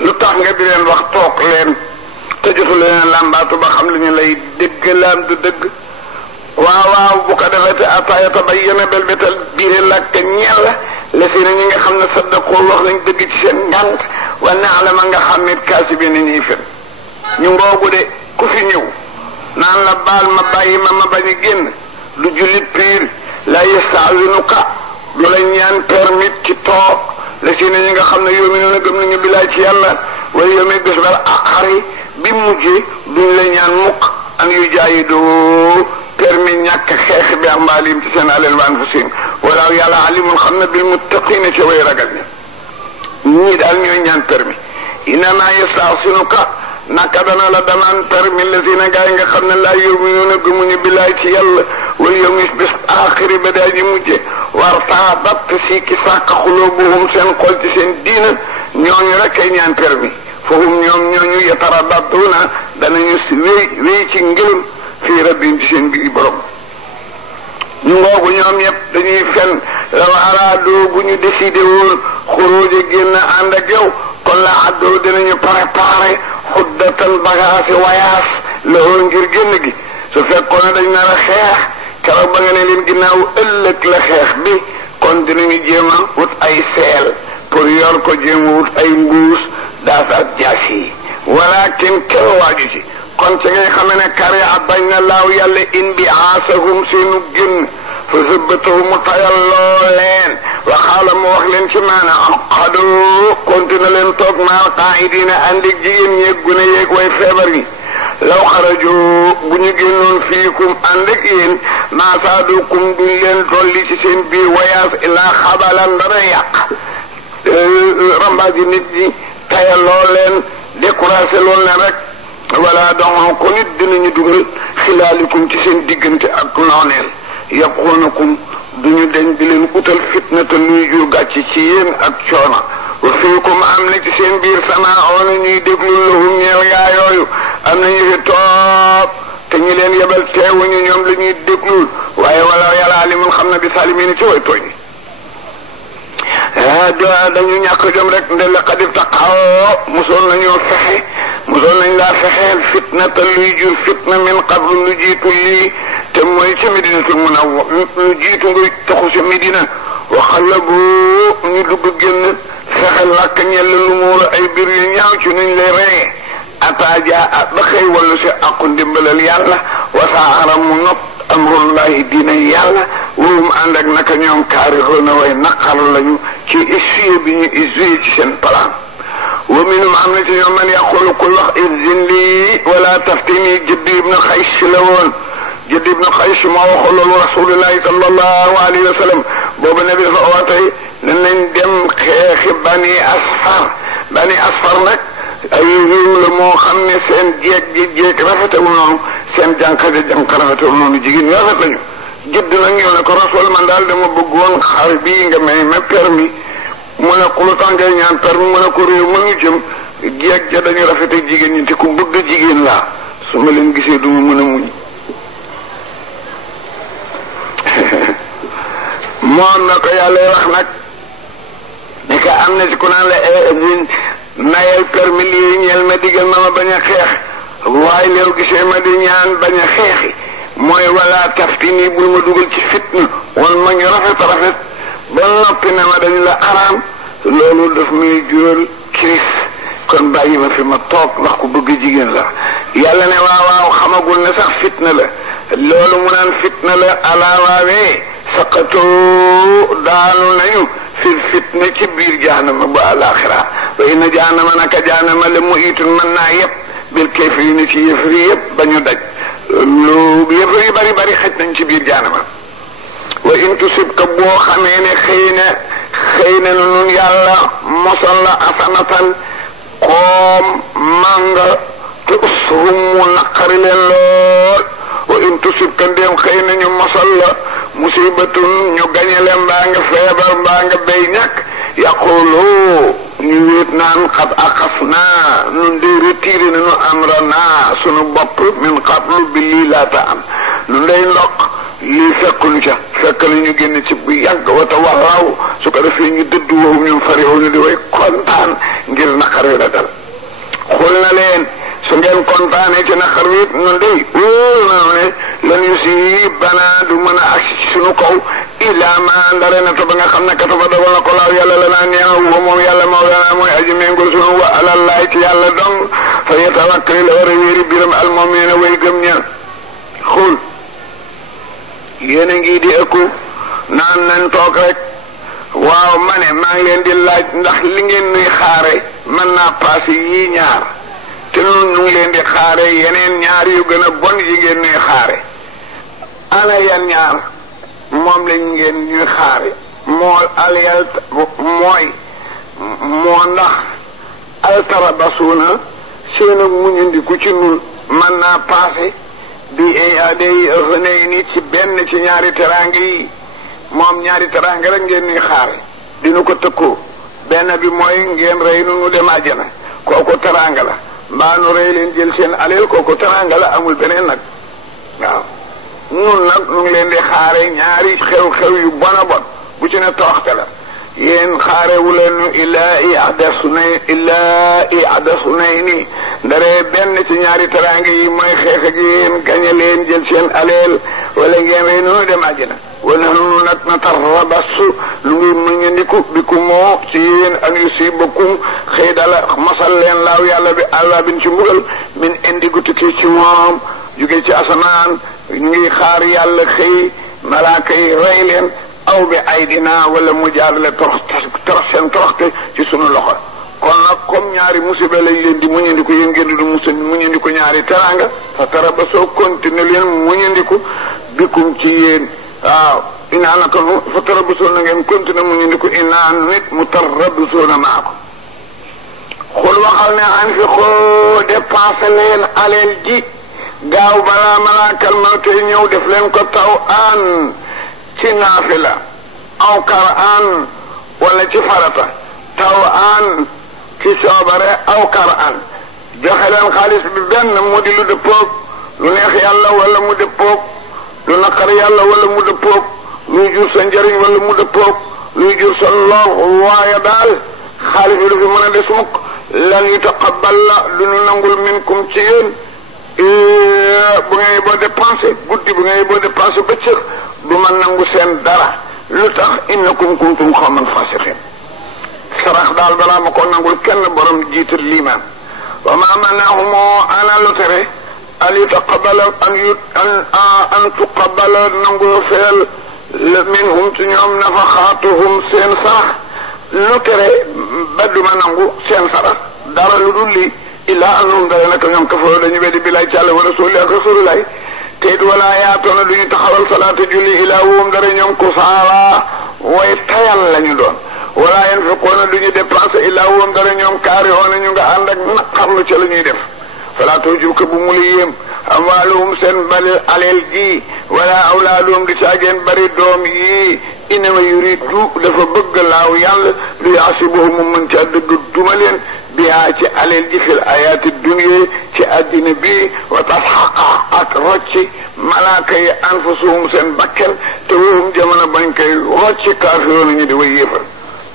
lu tax nga di leen wax toog leen te jotu leen làmbaatu ba xam li ñu lay dëgg laam du dëgg waaw bu ko defee te ataaya tabayyana belbetal biire lakk ñeel la si na ñi nga xam ne saddaqoo wax nañ dëgg ci seen ngànt wa na'lama nga xam ne kaasi bi ni ñuy fen ñu ngoogu de ku fi ñëw naan la baal ma bàyyi ma bañ a génn lu jullit piir la yasta'zinuka du la ñaan permis ci toog la si na ñi nga xam ne yu'minuuna gëm nañu billaay ci yàlla wala yawmi bés bal aaxiri bi mujjee duñ la ñaan mukk an yu jaayidu permis ñàkk xeex bi amwaalihim ci seen alal wa anfusihim walaahu yàlla alimun xam na bil muttaqiina ci way ragal ñi ñii daal ñooy ñaan permis innamaa yasta'zinuka naka dana la danaan permis lazina gaa yi nga xam ne laa yu'minuuna gëmuñu billaay ci yàlla wal yawmi bés aaxiri ba daa ji mujje wartaabat sikki sàkk xuluubuhum seen xol ci seen diina ñooñu rek ay ñaan permis fahum ñoom ñooñu yataraddaduna danañu wéy ci ngëlëm fii rabbihim ci seen biir borom ñu ngoogu ñoom ñëpp dañuy fen law araadu bu ñu décidé woon xuruuja génn ànd ak yow kon la àddoo dinañu préparé xuddatal bagage wayaas la woon ngir génn gi su fekkoon ne dañ nar a xeex keroog ba nga ne leen ginnaaw ëllëg la xeex bi kon dinañu jéem a wut ay seel pour yor ko jéem a wut ay mbuus daas ak jaas yi walakin kenn waaju ci kon ci ngay xamee ne kariha bañ na laaw yàlla indi aasahum seenu génn fa sëbbatahu mu tayal loo leen waxaala mu wax leen ci maana aqadu continue leen toog maal qaa'idina ànd ak jigéen ñeeg gune yeeg way feebar yi law xaraju bu ñu génnoon fiikum ànd ak yéen maa saadukum duñ leen dolli ci seen biir wayaas ilaa xabalan dara yàq rambaaji nit ñi tayal loo leen découragé lool ne rek wala donc ko nit dinañu dugal xilaalikum ci seen diggante ak nooneel yabxuunakum duñu deñ di leen utal fitna te luy jur gàcc ci yéen ak coona wa fiikum am na ci seen biir samaa'uuna ñuy déglu lahum ñeel gaa yooyu am na ñu fi toog te ñu leen yebal teewuñu ñoom la ñuy déglul waaye wala yàlla alimul xam na bi saalimiina ci way tooñ dañu ñàkk jom rek nde laqad iftaqaw mosoon nañoo fexe mosoon nañ laa fexeel fitna te luy jur fitna min qablu lu jiitu lii te mooy ca Medinatul Munawwara lu jiitu nga taxu ca Medina waxalabu ñu dugg génn fexe làkk ñell lu muur ay biir yu ñaaw ci nuñ lay reye ataaja ba xëy wallu si aqu ndimbalal yàlla wasaara mu nopp amrullahi diina yàlla wowum ànd ak naka ñoom kaarihoona way naqar lañu ci essuyé bi ñu essuyé ci seen plan wa minhum am na ci ñoom man yaqulu kuy wax izin lii wala taftini Jadd ibn Qays la woon Jadd ibn Qays moo waxoon loolu rasulillahi sallallahu alayhi wa sallam boobu nabi dafa ootey ne nañ dem xeexi bani asfar nag ay réew la moo xam ne seen jeeg rafetewul noonu seen jànq rafetewul noonu jigéen ñi rafet lañu Jadd nag ñëw ne ko rasul man daal dama bëggoon xar bii nga may ma permis mu ne ko lu tax ngay ñaan permis mu ne ko réew ma ñu jëm jeeg ja dañu rafet ak jigéen ñi te ku bëgg jigéen laa su ma leen gisee du ma mën a muñ moom na ko yàlla wax nag ne ka am na ci ku naan la mayel permis lii ñeel ma digal ma bañ a xeex waaye léew gisee ma di ñaan bañ a xeexi mooy wala taftini bul ma dugal ci fitna wan ma ñu rafet ba noppi ne ma dañ la araam loolu daf muy jural kiris kon bàyyi ma fi ma toog ndax ku bëgg jigéen la yàlla ne waaw xamagul ne sax fitna la loolu mu naan fitna la alaa waawee saqatoo daanu nañu fil fitna ci biir jaanama ba alaxira wa inna jaanama naka jaanama la mu itun mën naa yëpp bil kaafiriina ci yëfër yëpp ba ñu daj lu yëfër yu bari xaj nañ ci biir jaanama wa in tusibka boo xamee ne xëy na nun yàlla mosal la asanatan koom manga te ushum mu naqari leen lool wa in tusibka ndéem xëy na ñu mosal la musibatun ñu gañele mbaa nga feebar mbaa nga béy ñàkk yaqulu ñu wéet naan xad axas naa nun day retiré nañu amra naa sunu bopp min qablu bi lii laata am nun day ndokk lii fekkunu ca fekk la ñu génn ci bu yàgg wata waxlaaw su ko defee ñu dëddu woowu ñoom farewoo ñu di way kontaan ngir naqar wi la dal xool na leen su ngeen kontaanee ci naqar wi nun day wóor na ne lan yu si banaa du mën a agsi ci sunu kaw illaa ma ndare na to ba nga xam ne kataba dogal na ko laaw yàlla la naa neew wa moom yàlla mawlana mooy aji méngul sunu wa alallaay ci yàlla dong fa yatawakkali la war a wéeri biram almu'miniina way gëm ña xool yéen a ngi di ëkku naan nañ toog rek waaw ma ne maa ngi leen di laaj ndax li ngeen nuy xaare mën naa paase yii ñaar te nun ñu ngi leen di xaare yeneen ñaar yu gën a bon yi ngeen nuy xaare ana yan ñaar moom lañ ngeen ñuy xaare moo alyal moo ndax altarabasuuna seen ak muñandiku ci nun mën naa paase bi day xënay ni ci benn ci ñaari teraanga yi moom ñaari teraanga rek ngeen ñuy xaare dinu ko tëkkoo benn bi mooy ngeen rey nu dem àjjana kooku teraanga la mbaa nu rey leen jël seen aleel kooku teraanga la amul beneen nag waaw nun nag nu ngi leen di xaare ñaari xew-xew yu bon a bon bu ci ne toroxte la yéen xaarewu leen illaa i'da sunayni ndare benn ci ñaari teraanga yi mooy xeex ak yéen gañe leen jël seen aleel wala ngeen rey noonu dem àjjana wala nunu nag natarabassu lu ngi muñandiku bi ku moo ci yéen an yusibakum xëy dala masal leen laaw yàlla bi azabin ci mbugal min indi gu tukki ci moom jóge ci asamaan ñu ngi xaar yàlla xëy malaaka yi rey leen aw bi aydina wala mu jaarale torox seen toroxte ci sunu loxo kon nag comme ñaari musiba lañ leen di muñandiku yéen ngeen di muñandiku ñaari teraanga fa tarabasoo continuer leen muñandiku bikum ci yéen waaw inaa naka nu fa tarabasoo na ngeen continuer muñandiku inaa nit mu tarabasoo na maa ko xul waxal ne an fi xoo dépensé leen aleel ji gaaw balaa malaakal mawte ñëw def leen ko taw aan ci naafila aw kar aan wala ci farata taw aan ci soobare aw kar aan joxe leen xaalis bi benn mu di lu dëppoog lu neex yàlla wala mu dëppoog lu naqar yàlla wala mu dëppoog luy jur sa njëriñ wala mu dëppoog luy jur sa lor waaye daal xaalis bi du fi mën a des mukk lan yutaqabbal la du nu nangul minkum ci yéen bu ngay boo dépensé guddi bu ngay boo dépensé bëccëg du ma nangu seen dara lu tax innakum kuntum xawman fasiqin sarax daal balaa ma ko nangul kenn borom jiital liimaan wa ma manahumoo ana lu tere an yutaqabala an tuqabala nangoo feel minhum ci ñoom nafaxaatuhum seen sarax lu tere ba duma nangu seen sarax dara lu dul lii illaa annahum dara naka ñoom kafaroo dañu weddi billaay ci Yàlla wa rasuuli ak rasuulullaay te it wala yaatoona duñu taxawal salaata julli ilaa wuum dara ñoom kusaala way tayal lañu doon wala yanfiquuna duñu dépensé illaa wuum dara ñoom kaarihoona ñu nga ànd ak naqarlu ca la ñuy def falaa tu'jibka bu mu la yéem amwaaluhum seen bari aleel ji wala awlaaduhum di caageen bari doom yi innama yuridu dafa bëgg laaw yàlla li yaasibuhum mu mën ca dëgg duma leen bihaa ci aleel ji fil ayaati dunya ci addina bi wa tasxaqa ak rocci malaaka yi anfusuhum seen bakken te wahum jamono bañ koy rocci kaafiroona ñu di way yéefar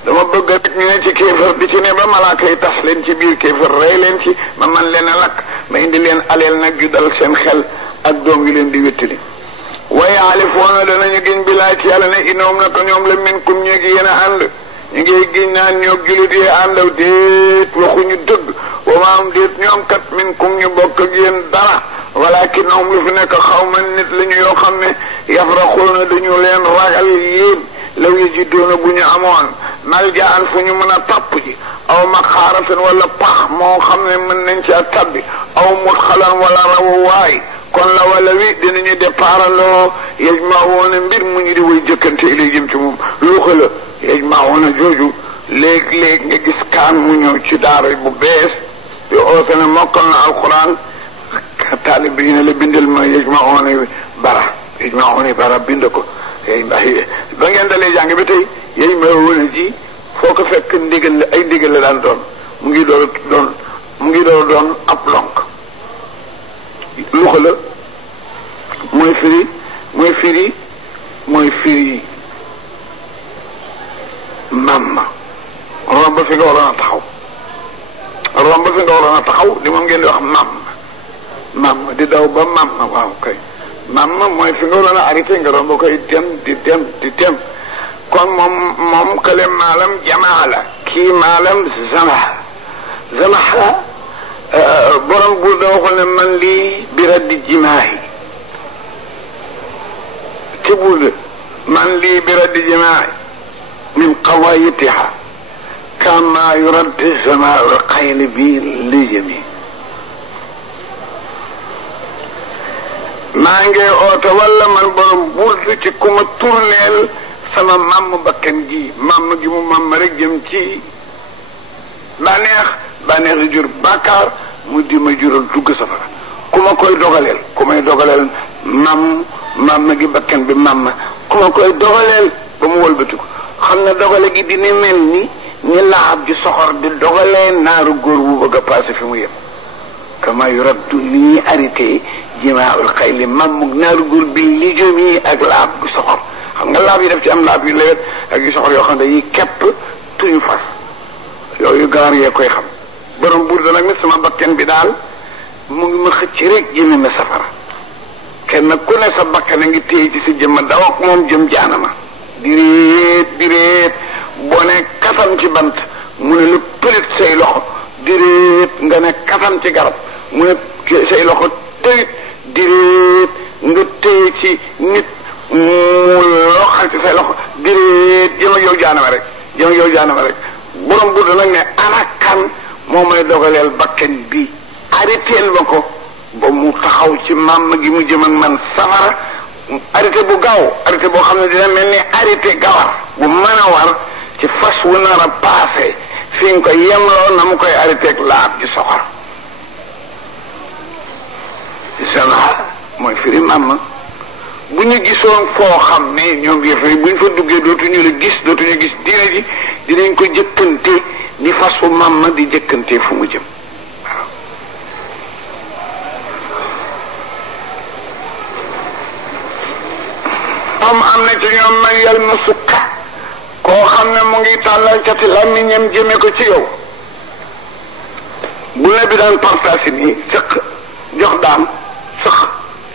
dama bëgg rek ñu ne ci kéefar di ci ne ba malaaka yi tas leen ci biir kéefar rey leen ci ma man leen a lakk ma indi leen aleel nag yu dal seen xel ak doom yu leen di wéttali waaye alifoona danañu giñ billaay ci yàlla ne inoom na ko ñoom la min kum ñeegi yéen a ànd ñu ngi giñ naan ñoo julit yi àndaw déet waxuñu dëgg wa maam déet ñoom kat min kum ñu bokk ak yéen dara walakin ñoom lu fi nekk xaw ma nit la ñu yoo xam ne yafraxuuna dañu leen ragal yéen law yajiduuna bu ñu amoon maljaan fu ñu mën a tapp ji aw maxaaratan wala pax moo xam ne mën nañ ci a tabbi aw mudxalan wala rawuwaay kon la wala wi dinañu départaloo yajmawoona mbir mu ñu di way jëkkante ilay jëm ci moom luxa la yajmawoona jooju léeg-léeg nga gis kaan mu ñëw ci daara bu bees di oote ne mokkal na alquran taalib bi ñu ne la bindal ma yajmawoona bara bind ko ba ngeen dalee jàng bi tey yajmawoona ji foo ko fekk ndigal la ay ndigal la daan doon mu ngi doon ab lonk luxa la mooy firi mamma romb fi nga waroon a taxaw di moom ngeen di wax mamma di daw ba mamma waaw kay mamma mooy fi nga waroon a arrêté nga romb koy di dem kon moom kale maalam jamaa la kii maalam zamaha borom buur da waxul ne man lii bi raddi jimaahi ci buur man lii bi raddi jimaahi min qawaayitiha kama yuraddi zamaul xayli bi lijami maa ngi oote wala man borom buur ci ku ma tourneel sama mamm bakkan gi mamm gi mu mamm rek jëm ci bànneex di jur bàkkaar mu di ma jural dugg safara ku ma koy dogaleel mamm gi bakkan bi mamm ku ma koy dogaleel ba mu wëlbatiku xam ne dogale gi dina mel ni ñi laab ji soxor di dogalee naaru góor bu bëgg a passé fi mu yem kama yu raddu ni ñuy arrêté jimaawul xayli mammug naaru góor bi li jëm yi ak laab gu soxor xam nga laab yi def ci am laab yu lewet ak yu soxor yoo xam ne yi kepp tuñu fas yooyu gaar yee koy xam borom buur da nag ne sama bakken bi daal mu ngi ma xëcc rek jëme ma safara kenn ku ne sa bakkan a ngi téye ci sa jëmma daw ak moom jëm jaanama direet boo ne katam ci bant mu ne lu pëlit say loxo direet nga ne katam ci garab mu ne say loxo tëyit direet nga téye ci nit mu loxal ci say loxo direet jëm ak yow jaanama rek borom bu nag ne anakan moo may dogaleel bakken bi arrêteel ma ko ba mu taxaw ci mamm gi mu jëm ak man safara arrêté bu gaaw arrêté boo xam ne dina mel ni arrêté gawar bu mën a war ci fas wu nar a paase fi nga ko yemloo na mu koy arrêté ak laab ji soxor sana mooy firi mamm bu ñu gisoon foo xam ne ñoom yëfay bu ñu fa duggee dootuñu gis diine ji dinañ ko jëkkante ni fas fu mamm di jëkkante fu mu jëm am na ci ñoom man yal ma sukka koo xam ne mu ngi tàllal cati làmmiñam jëme ko ci yow bu ne bi daan partasi nii sëq jox daam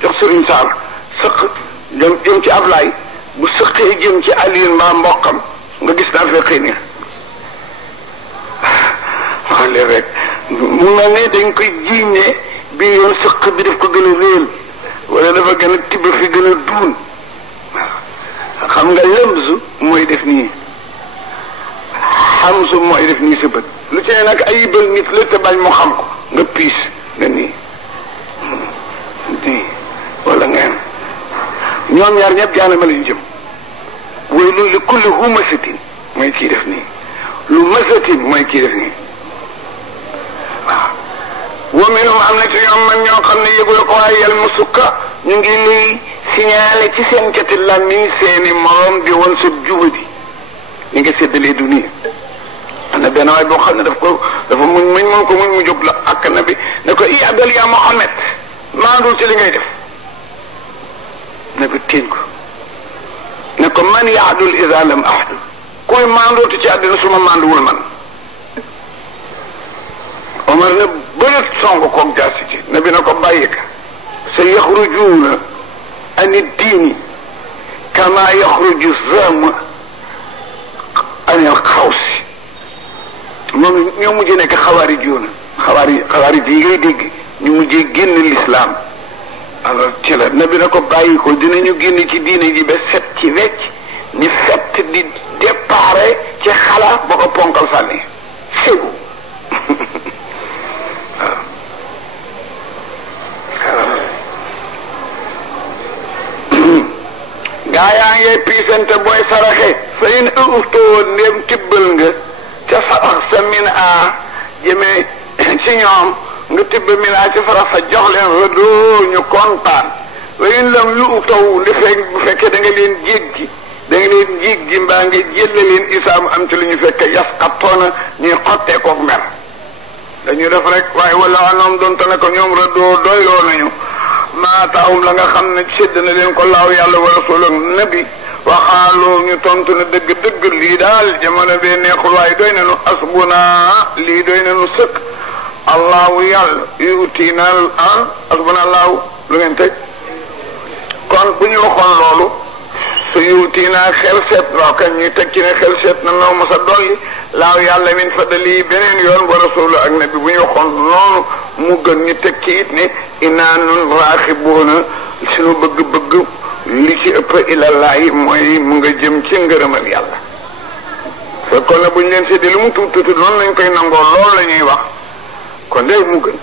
jox Sëriñ Saar sëq jëm ci Ablaay bu sëqee jëm ci Aliin mbaa mbokkam nga gis daal fee xëy ni waxale rek mu mel ne dañ koy jiiñ ne bi yoon sëq bi daf ko gën a réel wala dafa gën a tibb fi gën a duun xam nga lëmsu mooy def nii xamsu mooy def nii sa bët lu ci ne nag ayibal nit la te bañ mu xam ko nga piis nga nii wala ngeen ñoom ñaar ñëpp jaanama lañu jëm way lu li kulli humasatin mooy kii def nii lu masatin mooy kii def nii waaw wa minhum am na ci ñoom man ñoo xam ne yëgula ko waaye yal mu sukka ñu ngi lay signalé ci seen cati làmmiñ seeni morom di woon sa jubadi ñi nga séddalee du nii am na benn waay boo xam ne dafa muñ mu jóg la ak na bi ne ko i abdal yaa Muhammad maandul ci li ngay def ne ko tiin ko ne ko man yaadul iza lam ahdul kuy maandootu ci àddina suma maanduwul man Omar ne bërit song koog jaasi ci nabi na ko bàyyi ka sa yaxrujuuna ani diini kama yaxruju zam anil xawsi moom ñoo mujj nekk xawaarijuuna xawaarij yi ngay dégg ñu mujjee génn l'islam alors ci la nabi na ko bàyyi ko dinañu génn ci diine ji ba set ci wecc ni fett di déparé ci xala ba ko ponkal sànni ségu gaa yaa ngee piisante booy saraxe fa in uftoo ndéem tibbal nga ca sarax sa min a jëmee ci ñoom nga tibb min a ci sarax sa jox leen rëdoo ñu kontaan fa in lam yu uftaw ndi fekk bu fekkee da nga leen jéggi mbaa nga jëlle leen isaamu am ci lu ñu fekk yasqatoona ñuy xottee kook mer dañuy def rek waaye wala anoom doonte ne ko ñoom rëdoo doyloo nañu maataawum la nga xam ne sédd na leen ko laaw yàlla wa rasul ak nabi waxaaloo ñu tontu ne dëgg lii daal jamono bee neexul waaye doy nañu asbuna lii doy nañu sëkk allahu yàlla yuutiina asbuna allahu lu ngeen teg kon bu ñu waxoon loolu su yuutiina xel seet waaw kan ñuy teg ci ne xel seet na noo ma sa dolli laaw yàlla min fadali beneen yoon wa rasul ak nabi bu ñu waxoon noonu mu gën ñu teg ci it ne inaa nun raaxiboona suñu bëgg-bëgg li ci ëpp ilallaahi mooy mu nga jëm ci ngërëmal yàlla fekkoon na bu ñu leen séddee lu mu tuuti tuuti noonu lañ koy nangoo loolu la ñuy wax kon day mu gën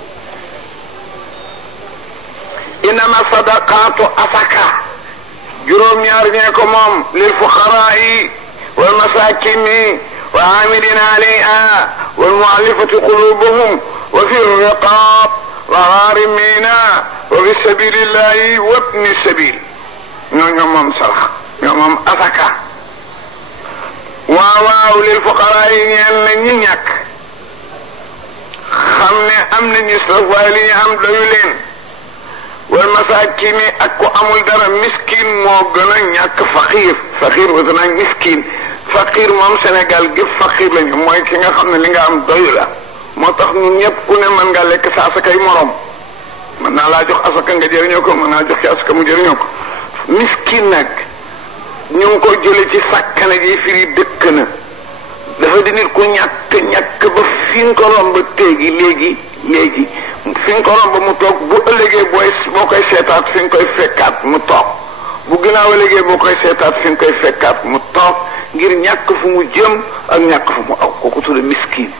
inama sadaqaatu asaka juróom-ñaar ñee ko moom lil fuqaraa'i wal masaakini wa aamilina alayha wal mu'allafati qulubuhum wa fi riqaab wa ghaarimiina wa fi sabilillahi wa ibni sabil ñoo moom sarax ñoo moom asaka waaw lil fuqaraa'i ñeel na ñi ñàkk xam ne am nañu sax waaye li ñu am doyu leen wal masaakini ak ko amul dara miskin moo gën a ñàkk faqiir wasa naag miskin faqiir moom Sénégal gi faqiir lañu mooy ki nga xam ne li nga am doyu la moo tax ñun ñëpp ku ne mën nga lekk sa asakay morom mën naa laa jox asaka nga jëriñoo ko mën naa jox ci asaka mu jëriñoo ko miskin nag ñu ngi ko jële ci sàkkana ji firi dëkk na dafa di nit ku ñàkk ba fi nga ko romb téegi léegi fi nga ko romb mu toog bu ëllëgee boo koy seetaat fi nga koy fekkaat mu toog bu ginnaaw ëllëgee boo koy seetaat fi nga koy fekkaat mu toog ngir ñàkk fu mu jëm ak ñàkk fu mu aw kooku tudde miskin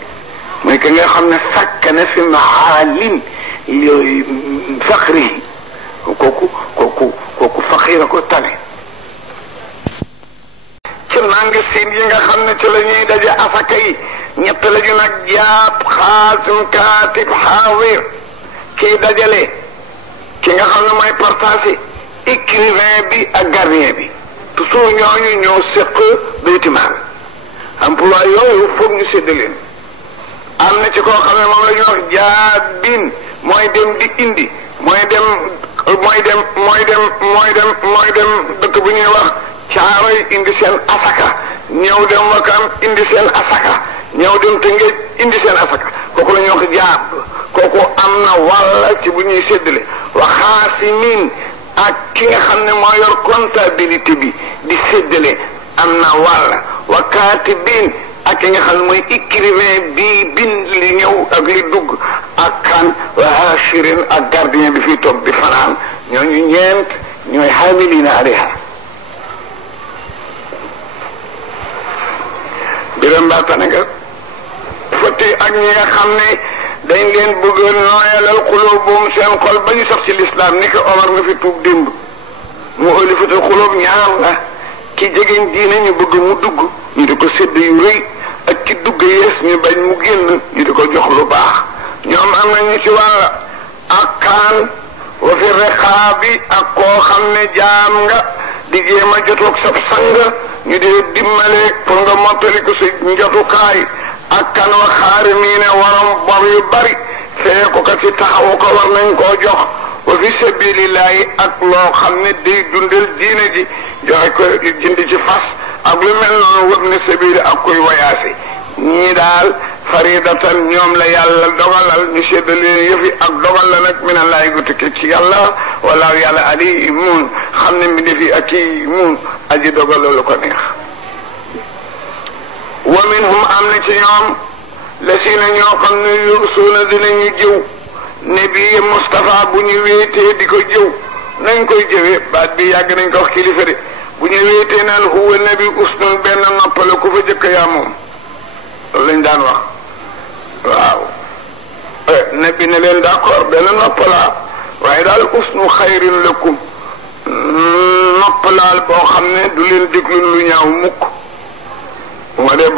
mooy que nga xam ne sàkkane fi mahaalin yooyu faqri kooku faqiira ko tane ci nangi siin yi nga xam ne ci la ñuy daje asaka yi ñett la ñu nag jaab xaasim kaatib xaadir kii dajale ki nga xam ne mooy partage écrivain bi ak gardien bi toujours ñooñu ñoo séq baytimaal emploi yooyu foog ñu sédd leen am na ci koo xam ne moom la ñuy wax jaabin mooy dem di indi mooy dem dëkk bu ñuy wax caaroy indi seen asaka ñëw dem wakam indi seen asaka ñëw dem Tëngéej indi seen asaka kooku la ñuy wax jaab kooku am na wàll ci bu ñuy séddale wa xaasimin ak ki nga xam ne moo yor comptabilité bi di séddale am na wàll wa kaatibin ak ki nga xam ne mooy écrivain bi bind li ñëw ak li dugg ak kan wa haashirin ak gardien bi fii toog di fanaan ñooñu ñeent ñooy haamilina alayha biram baatane nga fëtti ak ñi nga xam ne dañ leen bëgg nooyalal xulóobum seen xol ba ñu sax ci lislaam ni ko Omar nga fi tuub démb mu ëlifatal xulóob ñaar la ki jegeñ diine ñu bëgg mu dugg ñu di ko sédd yu rëy ak ki dugg yees ñu bañ mu génn ñu di ko jox lu baax ñoom am nañu ci wàll ak kaan wa fi riqaabi ak koo xam ne jaam nga di jéem a jotoog sab sang ñu di dimbale pour nga mottali ko sa njotukaay ak kan wa xaarimiine waram bor yu bari fee ko ka ci taxawu ko war nañ koo jox wa fi sabilillahi ak loo xam ne day dundal diine ji joxe ko jënd ci fas ak lu mel noonu wëb ne sabili ak koy wayaase ñii daal faridatan ñoom la yàlla dogalal ñu séddaleen yëfi ak dogal la nag mina laay gu tukkee ci yàlla wala yàlla alimun xam ne mi defi ak kii mun aji dogal lu ko neex wa minhum am na ci ñoom la si na ñoo xam ne yursuuna dinañu jëw nabi Mustafa bu ñu wéetee di ko jëw nañ koy jëwee baat bi yàgg nañ ko wax kilifa de bu ñu wéetee naan huwa nabi usnun benn noppale ku fa jëkk yaa moom loolu lañ daan wax waaw nabi ne leen d'accord benn noppalaa waaye daal usnu xayrin lakum noppalaal boo xam ne du leen déglu lu ñaaw mukk moo dee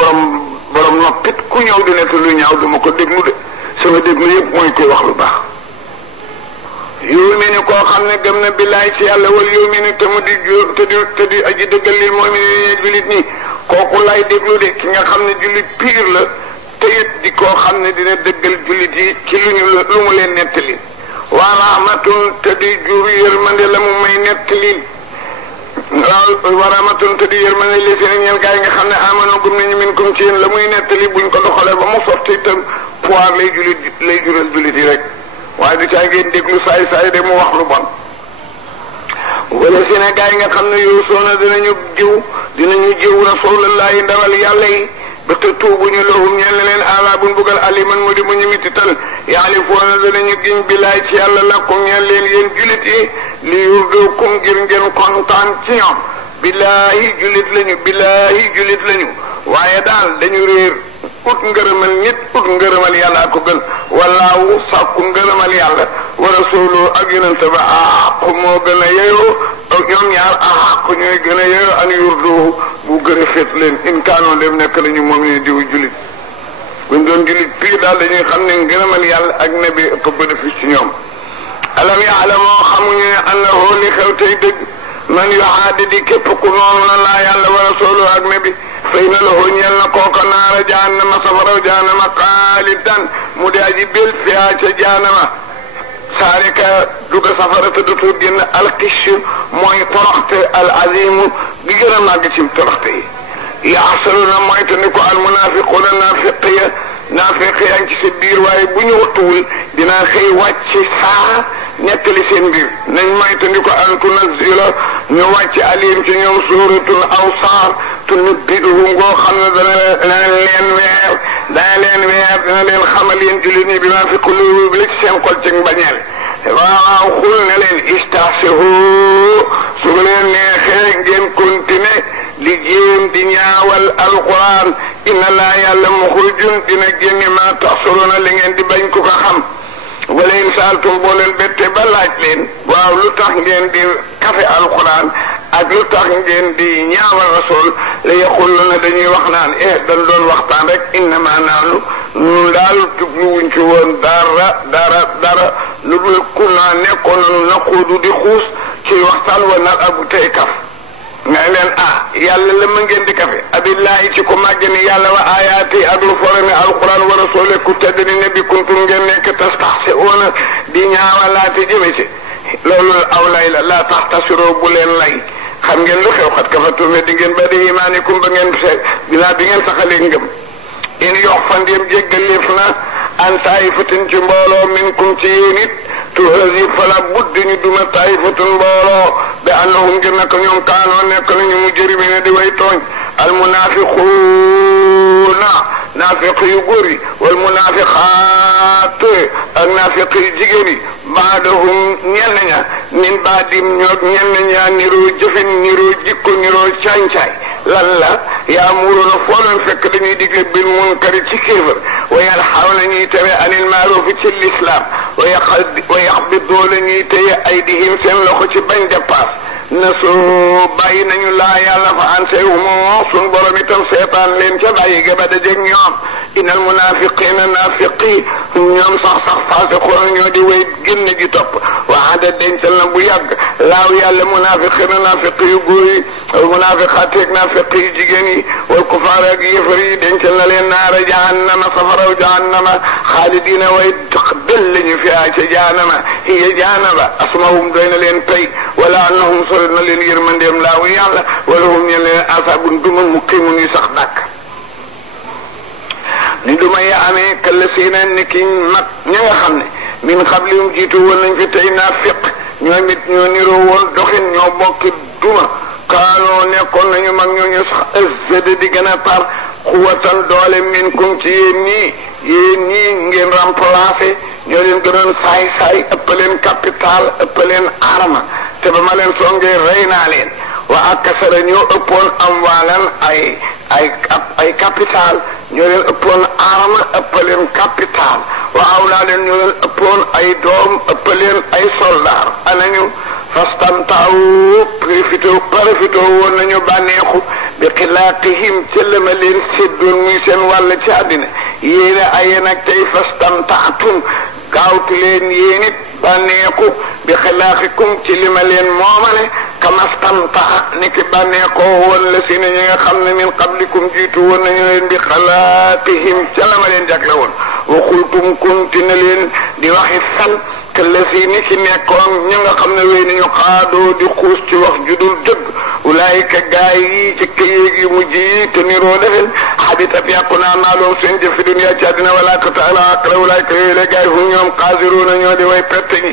borom noppit ku ñëw di nekk lu ñaaw duma ko déglu de sama déglu yëpp mooy koy wax lu baax yóomi ni koo xam ne gëm na billaay ci yàlla wala yóomi ni te mu di te di aji dëggal lil mooy mi ne jullit ñi kooku lay déglu de ki nga xam ne jullit piir la te it di koo xam ne dina dëggal jullit yi ci lu mu leen nettali wa rahmatun te di jur yërmande la mu may nettali waaw wa rahmatun te di yërmande li seen ñeel gaa yi nga xam ne amano gëm nañu min kum ci yéen la muy nettali buñ ko doxalee ba mu sotti itam pouvoir lay jural jullit yi rek waaye du caa ngeen déglu saay de mu wax lu bon wala seen gaa yi nga xam ne yow soona dinañu jiw rasulullahi ndawal yàlla yi ba te tuubuñu lahum ñeel na leen azaabun bugal aliman mu di mu ñu mitital yaalifoona danañu giñ bilaay ci yàlla lakum ñeel leen yéen julit yi li yurdukum ngir ngeen kontaan ci ñoom billaahi julit lañu waaye daal dañu réer ut ngërëmal nit ut ngërëmal yàlla ko gën wallaahu sàkku ngërëmal yàlla wa rasulu ak yonente ba axaqu moo gën a yeyoo ñoom ñaar axaqu ñooy gën a yeyoo an yurdu bu gën a féet leen in kaanoon dem nekk nañu moom ne diw julit buñ doon julit pii daal dañuy xam ne ngërëmal yàlla ak nabi ëpp bénéfice ci ñoom alam yaalamoo xamuñu ne annahu li xew tey dëgg man yuhaadidi képp ku noonu la laa yàlla wa rasulu ak nabi fay na lahu ñeel na kooka naara jahannama safaraw jahannama xaalidan mu di aji bel fiyaa ca jahannama saalika dugg safara te dootul génn alxish mooy toroxte al azimu gi gën a màgg ci toroxte yi yaxsaluna mooy te ni ko al munafiquuna naafiq yaa ngi ci sa biir waaye bu ñu wattuwul dinaa xëy wàcc saa nettali seen mbir nañ mooy te ni ko an tunazila ñu wàcc alim ci ñoom suuratul aw saar tunabbi'uhum ngoo xam ne dana leen xamal yéen jullit ñi bi maa fi quluubihim li ci seen xol ci mbañeel waaw xul ne leen istahsihu su leen neexee ngeen continuer li jéem di ñaawal alquran inna laa yàlla muxrijun dina génne maa taxsuruna li ngeen di bañ ku ko xam wala in saaltum boo leen bette ba laaj leen waaw lu tax ngeen di kafe alquran ak lu tax ngeen di ñaawal rasul la yaquluna dañuy wax naan dañ doon waxtaan rek innama naanu nu daal jubluwuñ ci woon dara lu dul kunna nekkoon nanu naquudu di xuus ci waxtaan wa nal abu tey kaf nga leen yàlla la ma ngeen di kafe abillahi ci ko màgg ni yàlla wa ayaati ak lu fore ne alquran wa rasule ku tedd ni nabi kuntum ngeen nekk tastaxsi'uuna di ñaawalaate jëme ci loolu aw lay la taxtasiroo bu leen lay xam ngeen lu xew xat kafatum ne di ngeen ba di imaanikum ba ngeen bilaa bi ngeen saxalee ngëm in yox fa ndéem jéggaleef na an taifatin ci mbooloo minkum ci yéen it tuhasi fala budd ñu duma taifatun mbooloo bi annahum ngir naka ñoom kaanoo nekk nañu mujrimina di way tooñ al munafiquuna naafiq yu góor yi wal munafiqaat ak naafiq yu jigéen yi baadahum ñenn ña min baadim ñoo ñenn ña niroo jëfin niroo jikko niroo caay-caay lan la yaamuruuna foo leen fekk dañuy digle bil munkari ci kéefër wa yanhawna ñuy tere anil maaruf ci l'islam wa yaxbiduuna ñuy téye aydihim seen loxo ci bañ dépasse na soo bàyyi nañu laa yàlla fa ansehum sun borom itam seetaan leen ca bàyyi ga ba dajeeg ñoom inal munafiqina naafiqi ñoom sax faasiqoona ñoo di way génn gi topp waxaada dencal na bu yàgg laaw yàlla munafiqina naafiqi yu góor yi munafiqaat ak naafiqi yu jigéen yi wal kufaar ak yëfar yi dencal na leen naara jahannama safaraw jahannama xaalidina way bel lañu fi ca jahannama hiya jahannama asmahum doy na leen tey wala annahum sori na leen yërmandeem laaw yàlla wala hum ñe leen asabun duma muqimun yu sax dàkk ni du may amee këll siina ni ki mag ña nga xam ne min xablihum jiitu woon nañ fi tey naafiq ñoom it ñoo niroo woon doxin ñoo bokki duma kaanoo nekkoon nañu mag ñooñu sax ëzzëd di gën a tar xuwatan doole minkum ci yéen ñii ngeen remplacé ñoo leen gënoon saay ëppaleen capital ëppaleen arma te ba ma leen songee rey naa leen wa akasara ñoo ëppoon amwaalan ay capital ñoo leen ëppoon arma ëppaleen capital wa awlaaden ñoo leen ëppoon ay doom ëppaleen ay soldaar anañu fastamtaawu profité woon nañu bànneexu bi xilaaqihim ca la ma leen séddoon muy seen wàll ci àddina yéene aye nag tey fastamtaatum gaawtu leen yéen it bànneexu bi xilaaqikum ci li ma leen moomale kamastamtaa ni ki bànneexoo woon la si ne ñi nga xam ne min qablikum jiitu woon nañu leen bi xalaaqihim ca la ma leen jagle woon waxultum continue leen di waxi fen te la si ni ki nekkoon ñi nga xam ne wéy nañu xaadoo di xuus ci wax judul dëgg ulaayika gaay yi ci këyeeg yu mujj yi te niroo defeen xabitat yàqu naa maaloom seen jëf fi dunya ci àddina wala ko taala aqra ulaayika yooyu la gaay fu ñoom xaasiruuna ñoo di way perte ñi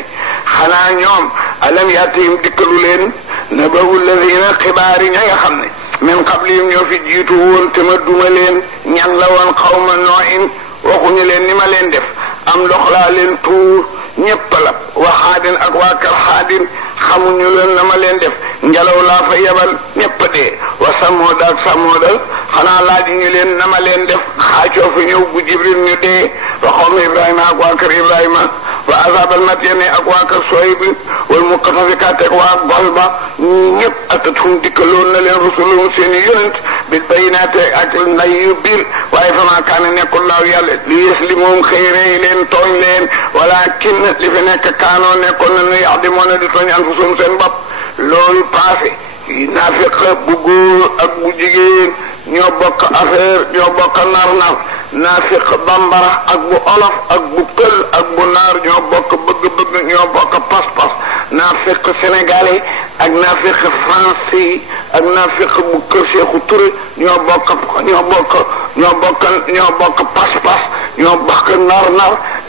xanaa ñoom alam yaatihim dikkalu leen nabawu lazina xibaar yi ña nga xam ne min qablihim ñoo fi jiitu woon te ma duma leen ñan la woon xawma nooyin waxuñu leen ni ma leen def am ndox laa leen tuur ñëpp la wa xaadin ak waa kër xaadin xamuñu leen na ma leen def ngelaw laa fa yebal ñëpp dee wa samooda ak samooda xanaa laaj ñu leen na ma leen def xaacoo fa ñëw bu jibril ñu dee wa xawma ibrahima ak waa kër ibrahima wa azabal matyane ak waa kër soyib wal muqtafikaat ak waa gol ba ñëpp atatum dikkaloon na leen rusulum seen i yonent bil bayinaate ak nday yu biir waaye fa maa kaane nekkul laaw yàlla li yes li moom xëyrey leen tooñ leen walakin li fi nekk kaanoo nekkoon na nu yax di moo ne di tooñ anfusum seen bopp loolu passé naafiq bu góor ak bu jigéen ñoo bokk affaire ñoo bokk nar naafiq bambara ak bu olof ak bu pël ak bu naar ñoo bokk bëgg-bëgg ñoo bokk pas-pas naafiq sénégalais ak naafiq français ak naafiq bu kër Seexu Ture ñoo bokk pas-pas ñoo bokk nar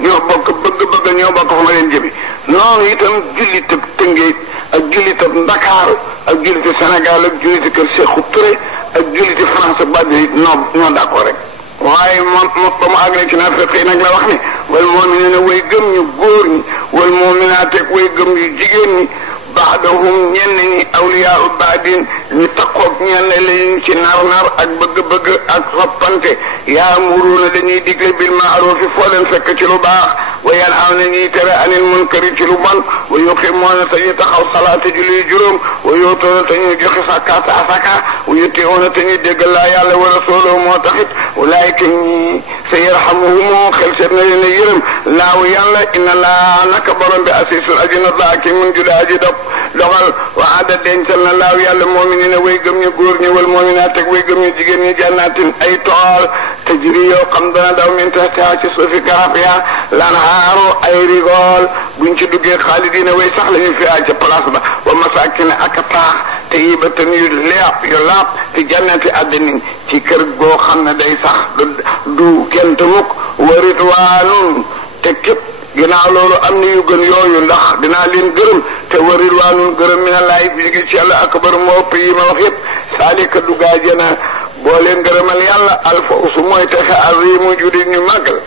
ñoo bokk bëgg-bëgg ñoo bokk fa ma leen jëmi noonu itam jullitab Tëngéej ak jullitab Ndakaaru ak julliti Sénégal ak julliti kër Seexu Ture ak julliti France badri ñoo d'accord rek waaye moom ba mu àgg ci naafiq yi nag la wax ni wal mu'minuuna way gëm ñu góor ñi wal mu'minaat ak way gëm ñu jigéen ñi baadahum ñenn ñi awliyaa baadin ñu takkoog ñenn lañu ci nar ak bëgg-bëgg ak soppante yaamuruuna dañuy digle bil ma'ruufi foo leen fekk ci lu baax wa yanhawna ñuy tere anil munkari ci lu bon wa yuqiimuuna te ñu taxaw salaata julli juróom wa yuutuuna te ñuy joxe zakaata asaka wa yutii'uuna te ñuy déggal laa yàlla wa rasuulahu moo taxit ulaa'ika ñi sayarhamuhum xel seet na leen a yërëm laahu yàlla inna laa naka borom bi asiisun aji not la ak mun juda aji dogal wa ada dencal na laaw yàlla mu'miniina way gëm ñu góor ñi wal mu'minaat ak way gëm ñu jigéen ñi jannaatin ay tool tajri yoo xam dana daw min tahtihaa ci suufi garab ya lanhaaru ay rigool buñ ci duggee xaalidiina way sax lañu fi ca place ba wa masaakin ak taax tayyibatan yu laab fi jannati adnin ci kër goo xam ne day sax du gent mukk wa ridwaanun te képp ginnaaw loolu am na yu gën yooyu ndax dinaa leen gërëm te wa ridwaanun gërëm mi na laay bi jóge ci yàlla akbar moo ëpp yi ma wax yëpp saalika dugaa jëna boo leen gërëmal yàlla alfawsu mooy texe azimu judi ñu màggal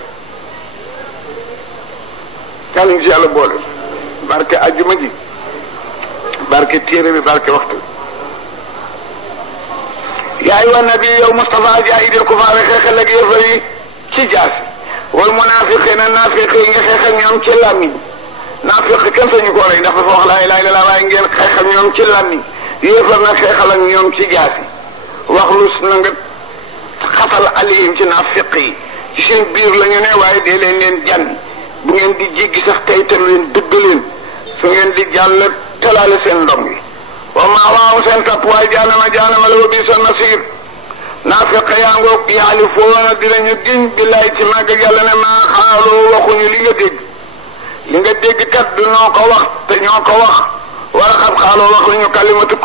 yàlla ngi ci yàlla boole barke ajjuma ji barke téere bi barke waxtu yaa ayyuha nabi yow Mustafa jaahidil kufaar xeexal ak yëfar yi ci jaasi wal munaafiqiina naafiq yi nga xeex ak ñoom ci làmmiñ naafiq kenn sañu ko rey ndax dafa wax laa ilaaha illallaah waaye ngeen xeex ak ñoom ci làmmiñ yëfar na xeexal ak ñoom ci jaasi wax lu na nga xatal alayhim ci naafiq yi ci seen biir la ñu ne waaye dee leen jànni bu ngeen di jéggi sax tey te leen dëgg leen su ngeen di jàll talaale seen ndom yi wa maa waaw seen tapp waaye jaanama la wa biisa nasiir naafiq yaa ngoog yaalifoona dinañu giñ billaay ci màgg yàlla ne maa xaaloo waxuñu li nga dégg kat du noo ko wax te ñoo ko wax wala xam xaaloo wax nañu kalimatu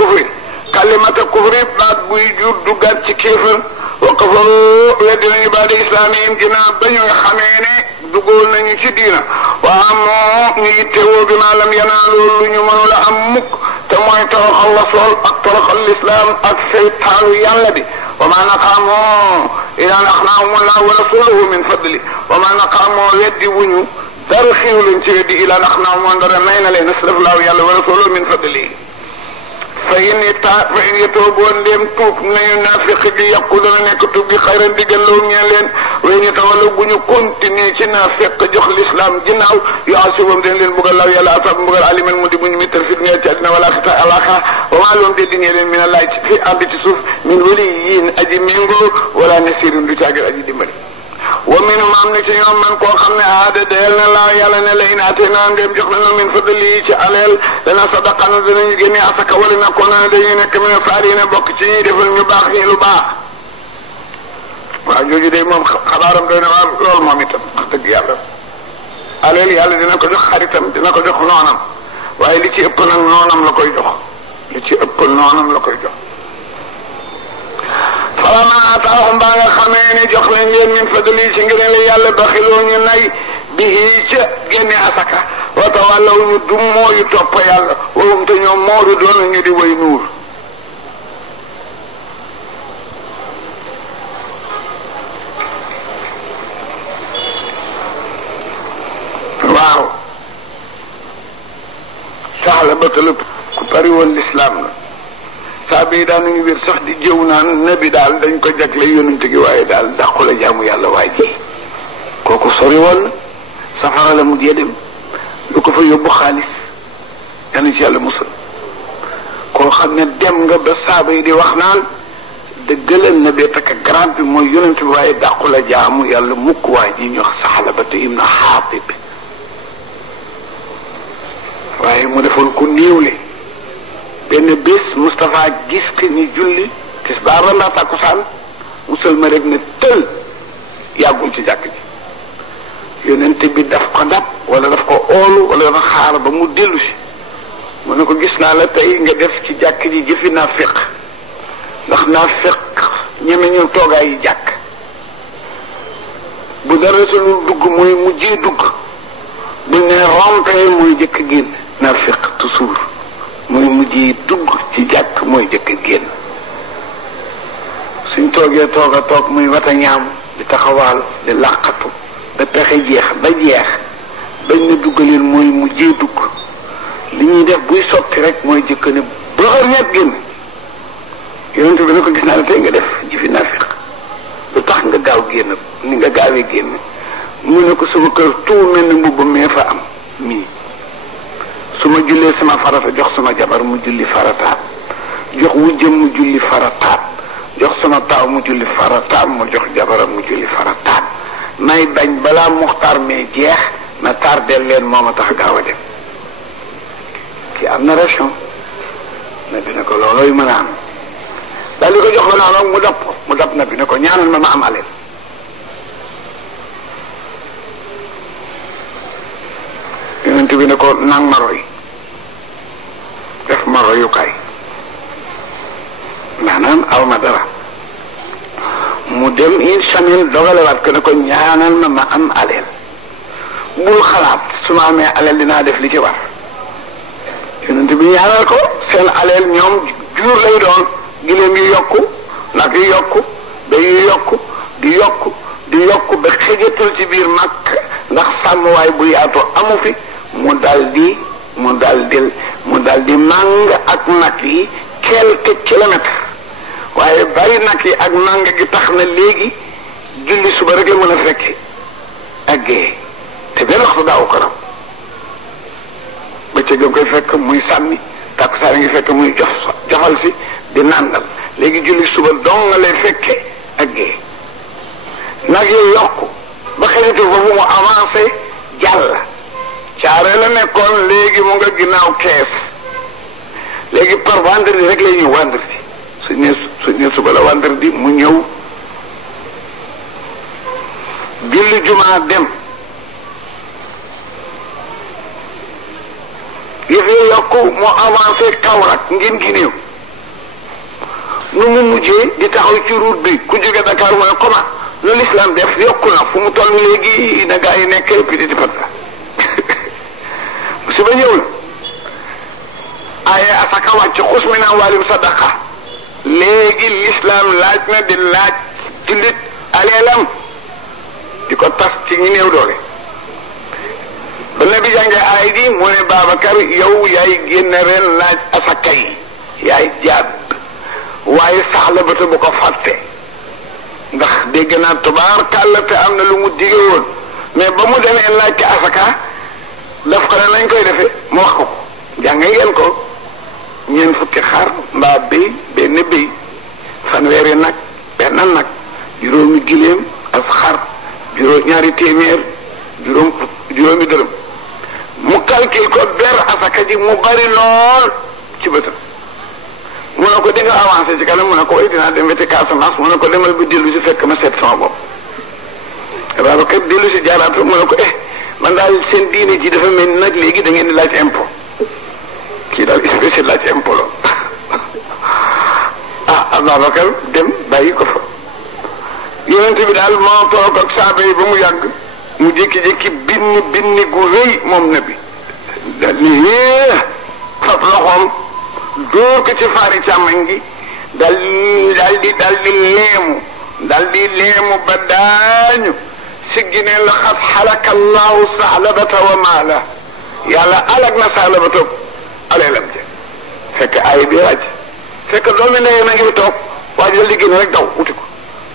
kufri baat buy jur duggaat ci kéefër wa kafaru weddi nañu baada islaamihim ginnaaw ba ñu nga xamee ne duggoon nañu ci diina waa moo ñu yittewoo bi maa lam yanaaloo lu ñu mënula am mukk te mooy toroxal rasul ak toroxal lislaam ak seytaanu yàlla bi wa maa naqaamoo ilaa an axnaahumullahu wa rasuluhu min fadli wa maa naqaamoo weddi wuñu dara xiiw leen ci weddi ilaa an axnaahum dara may na leen aslaflaahu yàlla wa rasuluhu min fadli fa in yatooboon ndéem tuub nañu naafiq gi yàqu dana nekk tuub gi xayran di gën law ñeen leen way ñu tawalla bu ñu continuer ci naafiq jox l'islam ginnaaw yu'asibum dañ leen buggal law yàlla asab mbugal aliman mu di bu ñu mittal fit ñeel ci àddina wala xita alaxira wa maa loom de di ñee leen min allahi ci fi ànd ci suuf min waliyin aji méngoo wala nasirin du caagir aji dimbali wa minhum am na ci ñoom man koo xam ne aada dayal na laa yàlla ne la in ateenaa ndéem jox nañu min fadli ci aleel dana sadaqana danañu génne asaka wala nekkoon na dañuy nekk min saalihiina bokk ci ñuy defal ñu baax ñi lu baax waaw jooju de moom xabaaram doy na waar lool moom itam wax dëgg yàlla aleel yàlla dina ko jox xaritam dina ko jox noonam waaye li ci ëpp nag noonam la koy jox li ci ëpp noonam la koy jox falammaa ataahum baa nga xamee ne jox nañ leen min fadli ci ngëneel yàlla baxiloo ñu nay bihi ca génne asaka wa tawallaw ñu dummoo yu topp yàlla wowum te ñoom moodu doon ñu di way nuur waaw saxla ba talëb ku bari woon lislaam la saa bii daan nañu wér sax di jëw naan nabi daal dañ ko jagle yonent gi waaye daal dàqu la jaamu yàlla waa ji kooku sori woon safara la mujjee dem lu ko fa yóbbu xaalis yàlla ci yàlla musal koo xam ne dem nga ba saaba yi di wax naan dëggalal na bee takk grade bi mooy yonent bi waaye dàqu la jaamu yàlla mukk waa ji ñu wax saxla ba te im na xaatib waaye mu defoon ku néewle benn bés Moustapha gis que ni julli tisbaar la ndax takkusaan musal ma rek ne tël yàggul ci jàkk ji yonent bi daf ko dab wala daf ko oolu wala dafa xaar ba mu dellu si mu ne ko gis naa la tey nga def ci jàkk ji jëfi naafiq ndax naafiq ñeme ñu toogaay yi jàkk bu dara sunu dugg mooy mujjee dugg bu ne rompee mooy jëkk génn naafiq toujours mooy mujjee dugg ci jàkk mooy jëkk génn suñ toogee toog muy wata ñaam di taxawaal di làqatu ba pexe jeex ba jeex bañ na duggaleen mooy mujjee dugg li ñuy def buy sotti rek mooy jëkk ne bëxër ñett génn yonent bi ne ko gis naa la tey nga def jëfi naafiq lu tax nga gaaw génn ni nga gaawee génn mu ne ko sama kër tout mel ni mbubb mee fa am mii su ma jullee sama farata jox sama jabar mu julli farataat jox wujjam mu julli farataat jox sama taaw mu julli farataat mu jox jabaram mu julli farataat may bañ balaa muxtaar mee jeex na tardeel leen moo ma tax gaaw a dem ki am na ration na bi ne ko loolooy mën a am daal di ko jox la noonu mu dab na bi ne ko ñaanal ma am aleel yonent bi ne ko nang ma roy def ma royukaay maanaam aw ma dara mu dem une semaine dogalewaat ko ne ko ñaanal ma am aleel bul xalaat su ma amee aleel dinaa def li ci war yonent bi ñaanal ko seen aleel ñoom jur lay doon giléem yu yokku nag yu yokku béy yu yokku di yokku di yokku ba xëjatul ci biir mag ndax sàmmwaay bu yaatu amu fi mu dal di màng ak nag yi quelques kilomètres waaye bari nag yi ak màng gi tax na léegi julli suba rek la mën a fekk ak gée te benn waxtu daaw ko raw bëccëg nga koy fekk muy sànni takkusaan ngi fekk muy jofal si di nàndal léegi julli suba dong nga lay fekke ak gée nag yi yokku ba xëyatu foofu mu avancé jàll caare la nekkoon léegi mu nga ginnaaw kees léegi par vendredi rek lay ñëw vendredi su ne suba la vendredi mu ñëw julli jumaa dem yëf yi yokku mu avancé Kaolack ngin gi néew nu mu mujjee di taxaw ci route bi ku jóge Dakar mooy comment lu l'islam def yokku na fu mu toll léegi na gaa yi nekk petit pata su ba ñëw la aaye asaka wàcc xus mi naan waalim sadaqa léegi l'islam laaj na di laaj jullit aleelam di ko tas ci ñi néew doole ba nabi jàngee aay di mu ne Babacar yow yaay génn ren laaj asaka yi yaay jaab waaye saxla ba te bu ko fàtte ndax dégg naa tubaarkàlla te am na lu mu dige woon mais ba mu demee laaj ci asaka daf ko ne nañ koy defee mu wax ko ko jàng ngeen ko ñeent fukki xar mbaa béy benn béy fanweeri nag benn nag juróomi giléem ak xar ñaari téeméer juróomi dërëm mu calcule ko ber asaka ji mu bari lool ci bëtam mu ne ko di nga avancé ci kanam mu ne ko way dinaa dem weti Casamance mu ne ko demal ba dellu si fekk ma seet sama bopp Babacar dellu si jaaraatu mu ne ko man daal seen diine ji dafa mel ni nag léegi da ngeen di laaj impôt kii daal spécial laaj impôt la Babacar dem bàyyi ko fa yonent bi daal moo toog ak saaba yi ba mu yàgg mu jékki-jékki binni gu rëy moom na bi dal ni fab loxoom dóor ko ci faari càmmañ gi dal di leemu ba daañu siggi ne la xat xalaka allahu saxlabata wa maala yàlla alag na saxlabata aleelam ja fekk ay bi wàcc fekk doomi ndey ma ngi toog waa ji dal di génn rek daw wuti ko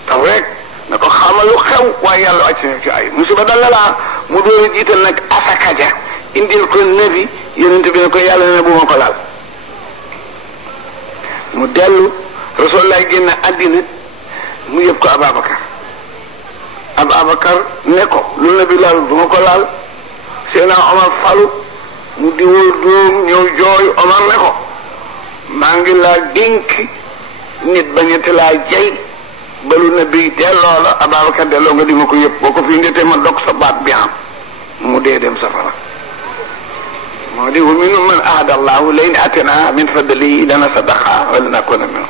daw rek na ko xamal lu xew waaye yàlla wàcc na ci ay musiba dal la laa mu dóori jiital nag asaka ja indil ko nabi yonent bi ne ko yàlla ne bu ma ko laal mu dellu rasulullah génn àddina mu yëpp ko Ababacar ne ko lu nabi laal bu ma ko laal Seydina Omar falu mu di wóor doom ñëw jooy Omar ne ko maa ngi laa dénk nit bañete laa jay balu nabi delloo la Ababacar delloo nga di ma ko yëpp boo ko fi ndetee ma dog sa baat bi am mu dee dem safara moo di wa minhum man ahada allahu la in atana min fadlihi lana sadaqa wa lanakuna min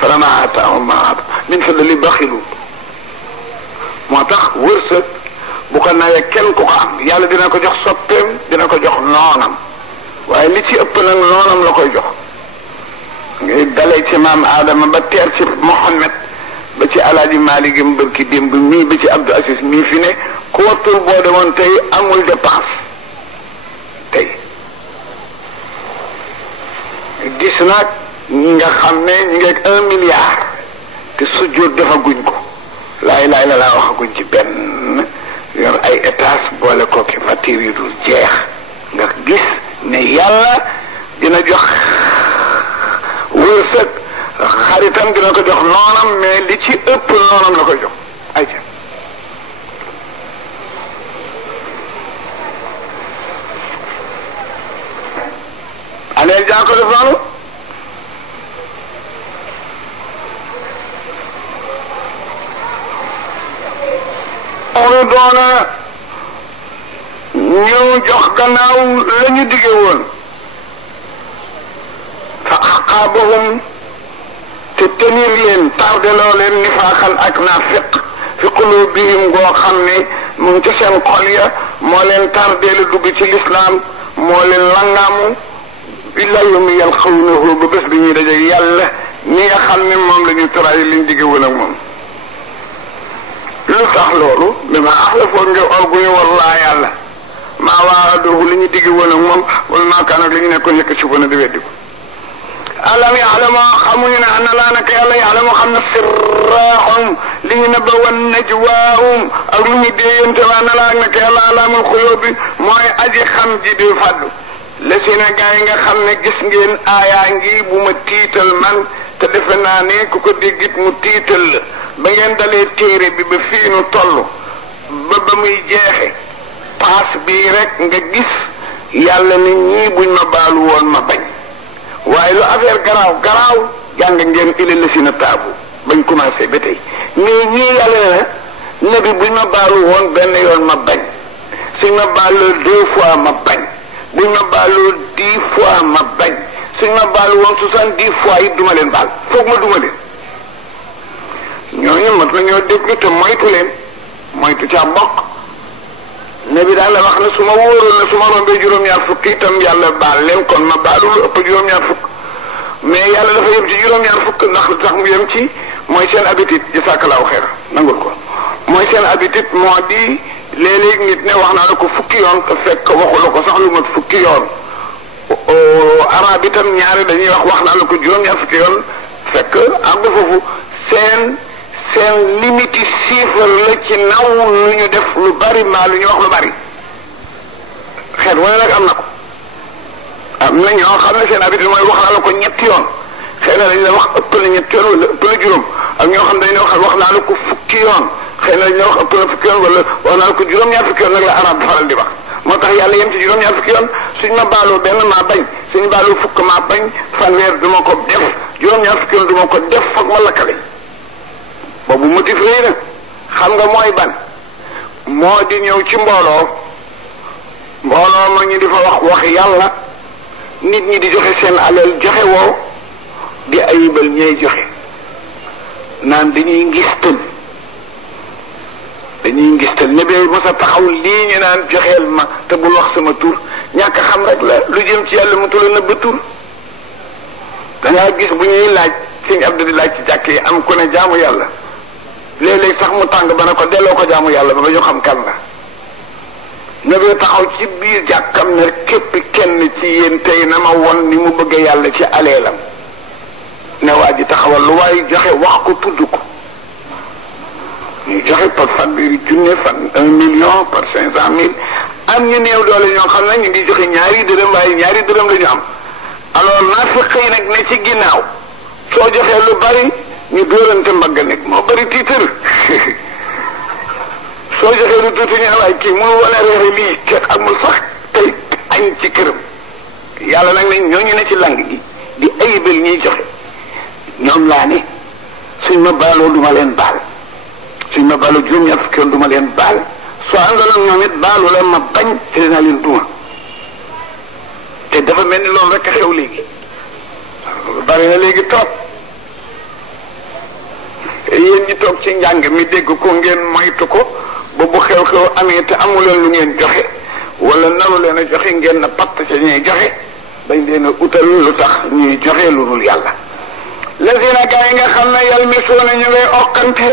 falamma ataahum ma min fadlihi baxilu moo tax wërsëg bu ko nawee kenn ku ko am yàlla dina ko jox soppeem dina ko jox noonam waaye li ci ëpp nag noonam la koy jox ngay dalee ci maam Adama ba teer ci Mohammed ba ci alaaji Maalik gi mbërki démb mii ba ci Abdou Aziz mii fi ne ku wattul boo demoon tey amul dépense tey gis nag ñi nga xam ne ñi ngeeg 1 milliard te sujjóot dafa guñ ko laay la laa waxaguñ ci benn yor ay étage boole ko ki facture yu dul jeex nga gis ne yàlla dina jox wërsëg xaritam dina ko jox noonam mais li ci ëpp noonam la koy jox ay ca aneel jaa ko def noonu onu doona ñëw jox gannaaw la ñu dige woon fa aqaabahum te tenir leen tardeloo leen nifaaxan ak naafiq fi qulubihim goo xam ne mu ngi ci seen xol ya moo leen tardeelu dugg ci lislaam moo leen langaamu illa yawmi yalqawnahu ba bés bi ñuy daje yàlla ñi nga xam ne moom la ñu tëraay liñ dige woon ak moom lu tax loolu dama axlafoon nga or gu ñu war laa yàlla maa waadohu li ñu digg woon ak moom wala maakaan ak li ñu nekkoon yëkk ci ko na di weddi ko alam ya'lamu xamuñu ne ana laa naka yàlla ya'lamu xam na sirraahum li ñu nëbba wan najwaahum ak lu ñu déeyante waa na laa naka yàlla alamul xuyóob bi mooy aji xam ji di fàddu la Sénégal yi nga xam ne gis ngeen aayaa ngi bu ma tiital man te defe naa ne ku ko déggit mu tiital la ba ngeen dalee téere bi ba fii nu toll ba muy jeexe paas bii rek nga gis yàlla ni ñii buñ ma baalu woon ma bañ waaye lu affaire garaaw jàng ngeen ila la si na taabu bañ commencé ba tey mais ñii yàlla ne nabi buñ ma baalu woon benn yoon ma bañ suñ ma baaloo 2 fois ma bañ buñ ma baaloo 10 fois ma bañ suñ ma baalu woon 70 fois it duma leen baal foog ma duma leen ñooñu mat nañoo déglu te moytu leen moytu ca bokk ne bi daal la wax ne su ma wóoroon ne su ma rombee juróom-ñaar fukk itam yàlla baal leen kon ma baalu lu ëpp juróom-ñaar fukk mais yàlla dafa yem ci juróom-ñaar fukk ndax lu tax mu yem ci mooy seen habitude jazakallahu xeer nangul ko mooy seen habitude moo di léeg-léeg nit ne wax naa la ko fukki yoon te fekk waxu la ko sax lu mat fukki yoon arab itam ñaari dañuy wax naa la ko juróom-ñaar fukki yoon fekk àgg foofu seen limite chiffre la ci naw lu ñu def lu bari maa lu ñu wax lu bari xeet wane nag am na ko am na ñoo xam ne seen habitude mooy wax naa la ko ñetti yoon xëy na dañ la wax ëpp na ñetti yoon wala ëpp na juróom ak ñoo xam dañ la wax naa la ko fukki yoon xëy na dañ la wax ëpp na fukki yoon wala wax naa la ko juróom-ñaar fukki yoon nag la arab faral di wax moo tax yàlla yem ci juróom-ñaar fukki yoon suñ ma baaloo benn maa bañ suñ baaloo fukk maa bañ fanweer du ma ko def juróom-ñaar fukki yoon du ma ko def foog ma lakkale boobu motif rëy na xam nga mooy ban moo di ñëw ci mbooloo ma ñu di fa wax yàlla nit ñi di joxe seen alal joxe woo di ayibal ñay joxe naan dañuy ngistal ne bee mos a taxaw lii ñu naan joxeel ma te bul wax sama tur ñàkk xam rek la lu jëm ci yàlla mu tula nëbb tur dangaa gis bu ñuy laaj sëñ Abdou di laaj ci jàkk yi am ku ne jaamu yàlla léeg-léeg sax mu tàng ba ne ko delloo ko jaamu yàlla ba ñu xam kan la ne bee taxaw ci biir jàkkam ne képp kenn ci yéen tey na ma won ni mu bëgg yàlla ci aleelam ne waa ji taxawal lu waaye joxe wax ko tudd ko ñu joxe par fanweeri junne fan 1 million par 500 000 am ñu néew doole ñoo xam ne ñu ngi joxe ñaari dërëm waaye ñaari dërëm la ñu am alors naafiq yi nag ne ci ginnaaw soo joxee lu bari ñu dóorante mbagg nekk moo bari tiitër soo joxee lu tuuti ñu ne waaye kii mënu wane reere lii kenn amul sax tey añ ci këram yàlla nag ne ñooñu ne ci lang gi di ayibal ñuy joxe ñoom laa ne suñ ma baaloo du ma leen baal suñ ma baaloo juróom-ñaar fukki yoon du ma leen baal soo àndaloon ñoom it baalu la ma bañ te dinaa leen duma te dafa mel ni loolu rek a xew léegi bari na léegi toog yéen ñi toog ci njàng mi dégg ko ngeen moytu ko ba bu xew-xew amee te amuleen lu ngeen joxe wala naru leen a joxe ngeen na patt ca ñuy joxe bañ leen a utal lu tax ñuy joxe lu dul yàlla lazina gaa yi nga xam ne yalmisuuna ñu ngay okkante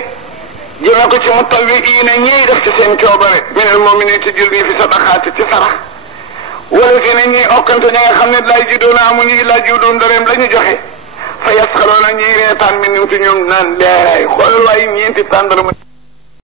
jëme ko ci mutawwi'iina ñiy def ci seen coobare minal mu'miniina te jël ñi fi sadaqaati ci sarax wala si ne ñiy okkante ñi nga xam ne laa jidoona amuñu laa jidoon dareem la ñu joxe fa yasxaroona ñiy reetaan min ci ñoom naan leeraay xool waaye ñeenti tàndarma